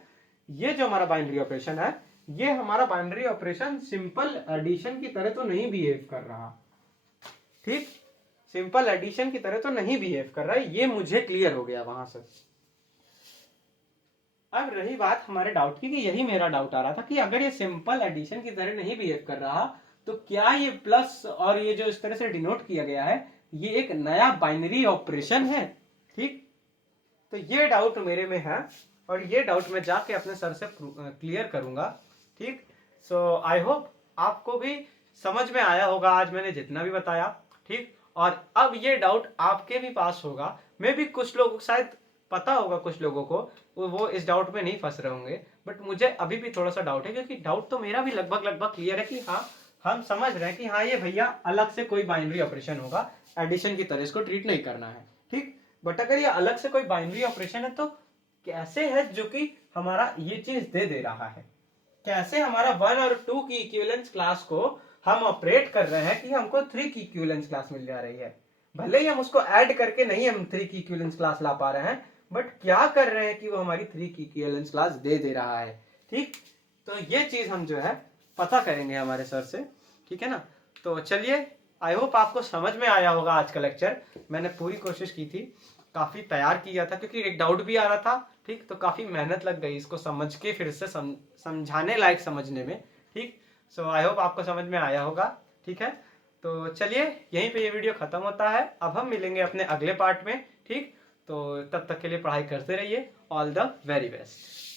ये जो हमारा बाइनरी ऑपरेशन है, ये हमारा बाइनरी ऑपरेशन सिंपल एडिशन की तरह तो नहीं बिहेव कर रहा। ठीक, सिंपल एडिशन की तरह तो नहीं बिहेव कर रहा है, ये मुझे क्लियर हो गया वहां से। अब रही बात हमारे डाउट की, कि यही मेरा डाउट आ रहा था कि अगर ये सिंपल एडिशन की तरह नहीं बिहेव कर रहा तो क्या ये प्लस और ये जो इस तरह से डिनोट किया गया है ये एक नया बाइनरी ऑपरेशन है। ठीक, तो ये डाउट मेरे में है और ये डाउट मैं जाके अपने सर से क्लियर करूंगा। ठीक, सो आई होप आपको भी समझ में आया होगा आज मैंने जितना भी बताया। ठीक, और अब ये डाउट आपके भी पास होगा, मे भी कुछ लोग शायद पता होगा, कुछ लोगों को वो इस डाउट में नहीं फंस रहे होंगे, बट मुझे अभी भी थोड़ा सा डाउट है, क्योंकि डाउट तो मेरा भी लगभग क्लियर है कि हाँ, हम समझ रहे हैं कि हाँ ये भैया अलग से कोई बाइनरी ऑपरेशन होगा, एडिशन की तरह इसको ट्रीट नहीं करना है। ठीक, बट अगर ये अलग से कोई बाइनरी ऑपरेशन है तो कैसे है जो कि हमारा ये चीज दे रहा है, कैसे हमारा 1 और 2 की इक्विवेलेंस क्लास को हम ऑपरेट कर रहे हैं कि हमको 3 की इक्विवेलेंस क्लास मिल जा रही है। भले ही हम उसको ऐड करके नहीं हम 3 की इक्विवेलेंस क्लास ला पा रहे हैं, बट क्या कर रहे हैं कि वो हमारी 3 की इक्विवेलेंस क्लास दे रहा है। ठीक, तो ये चीज हम जो है पता करेंगे हमारे सर से, ठीक है ना। तो चलिए, आई होप आपको समझ में आया होगा आज का लेक्चर, मैंने पूरी कोशिश की थी। काफ़ी तैयार किया था, क्योंकि एक डाउट भी आ रहा था, ठीक। तो काफ़ी मेहनत लग गई इसको समझ के, फिर से समझाने लायक समझने में, ठीक। सो आई होप आपको समझ में आया होगा, ठीक है। तो चलिए यहीं पे ये वीडियो ख़त्म होता है। अब हम मिलेंगे अपने अगले पार्ट में, ठीक। तो तब तक के लिए पढ़ाई करते रहिए। All the very best.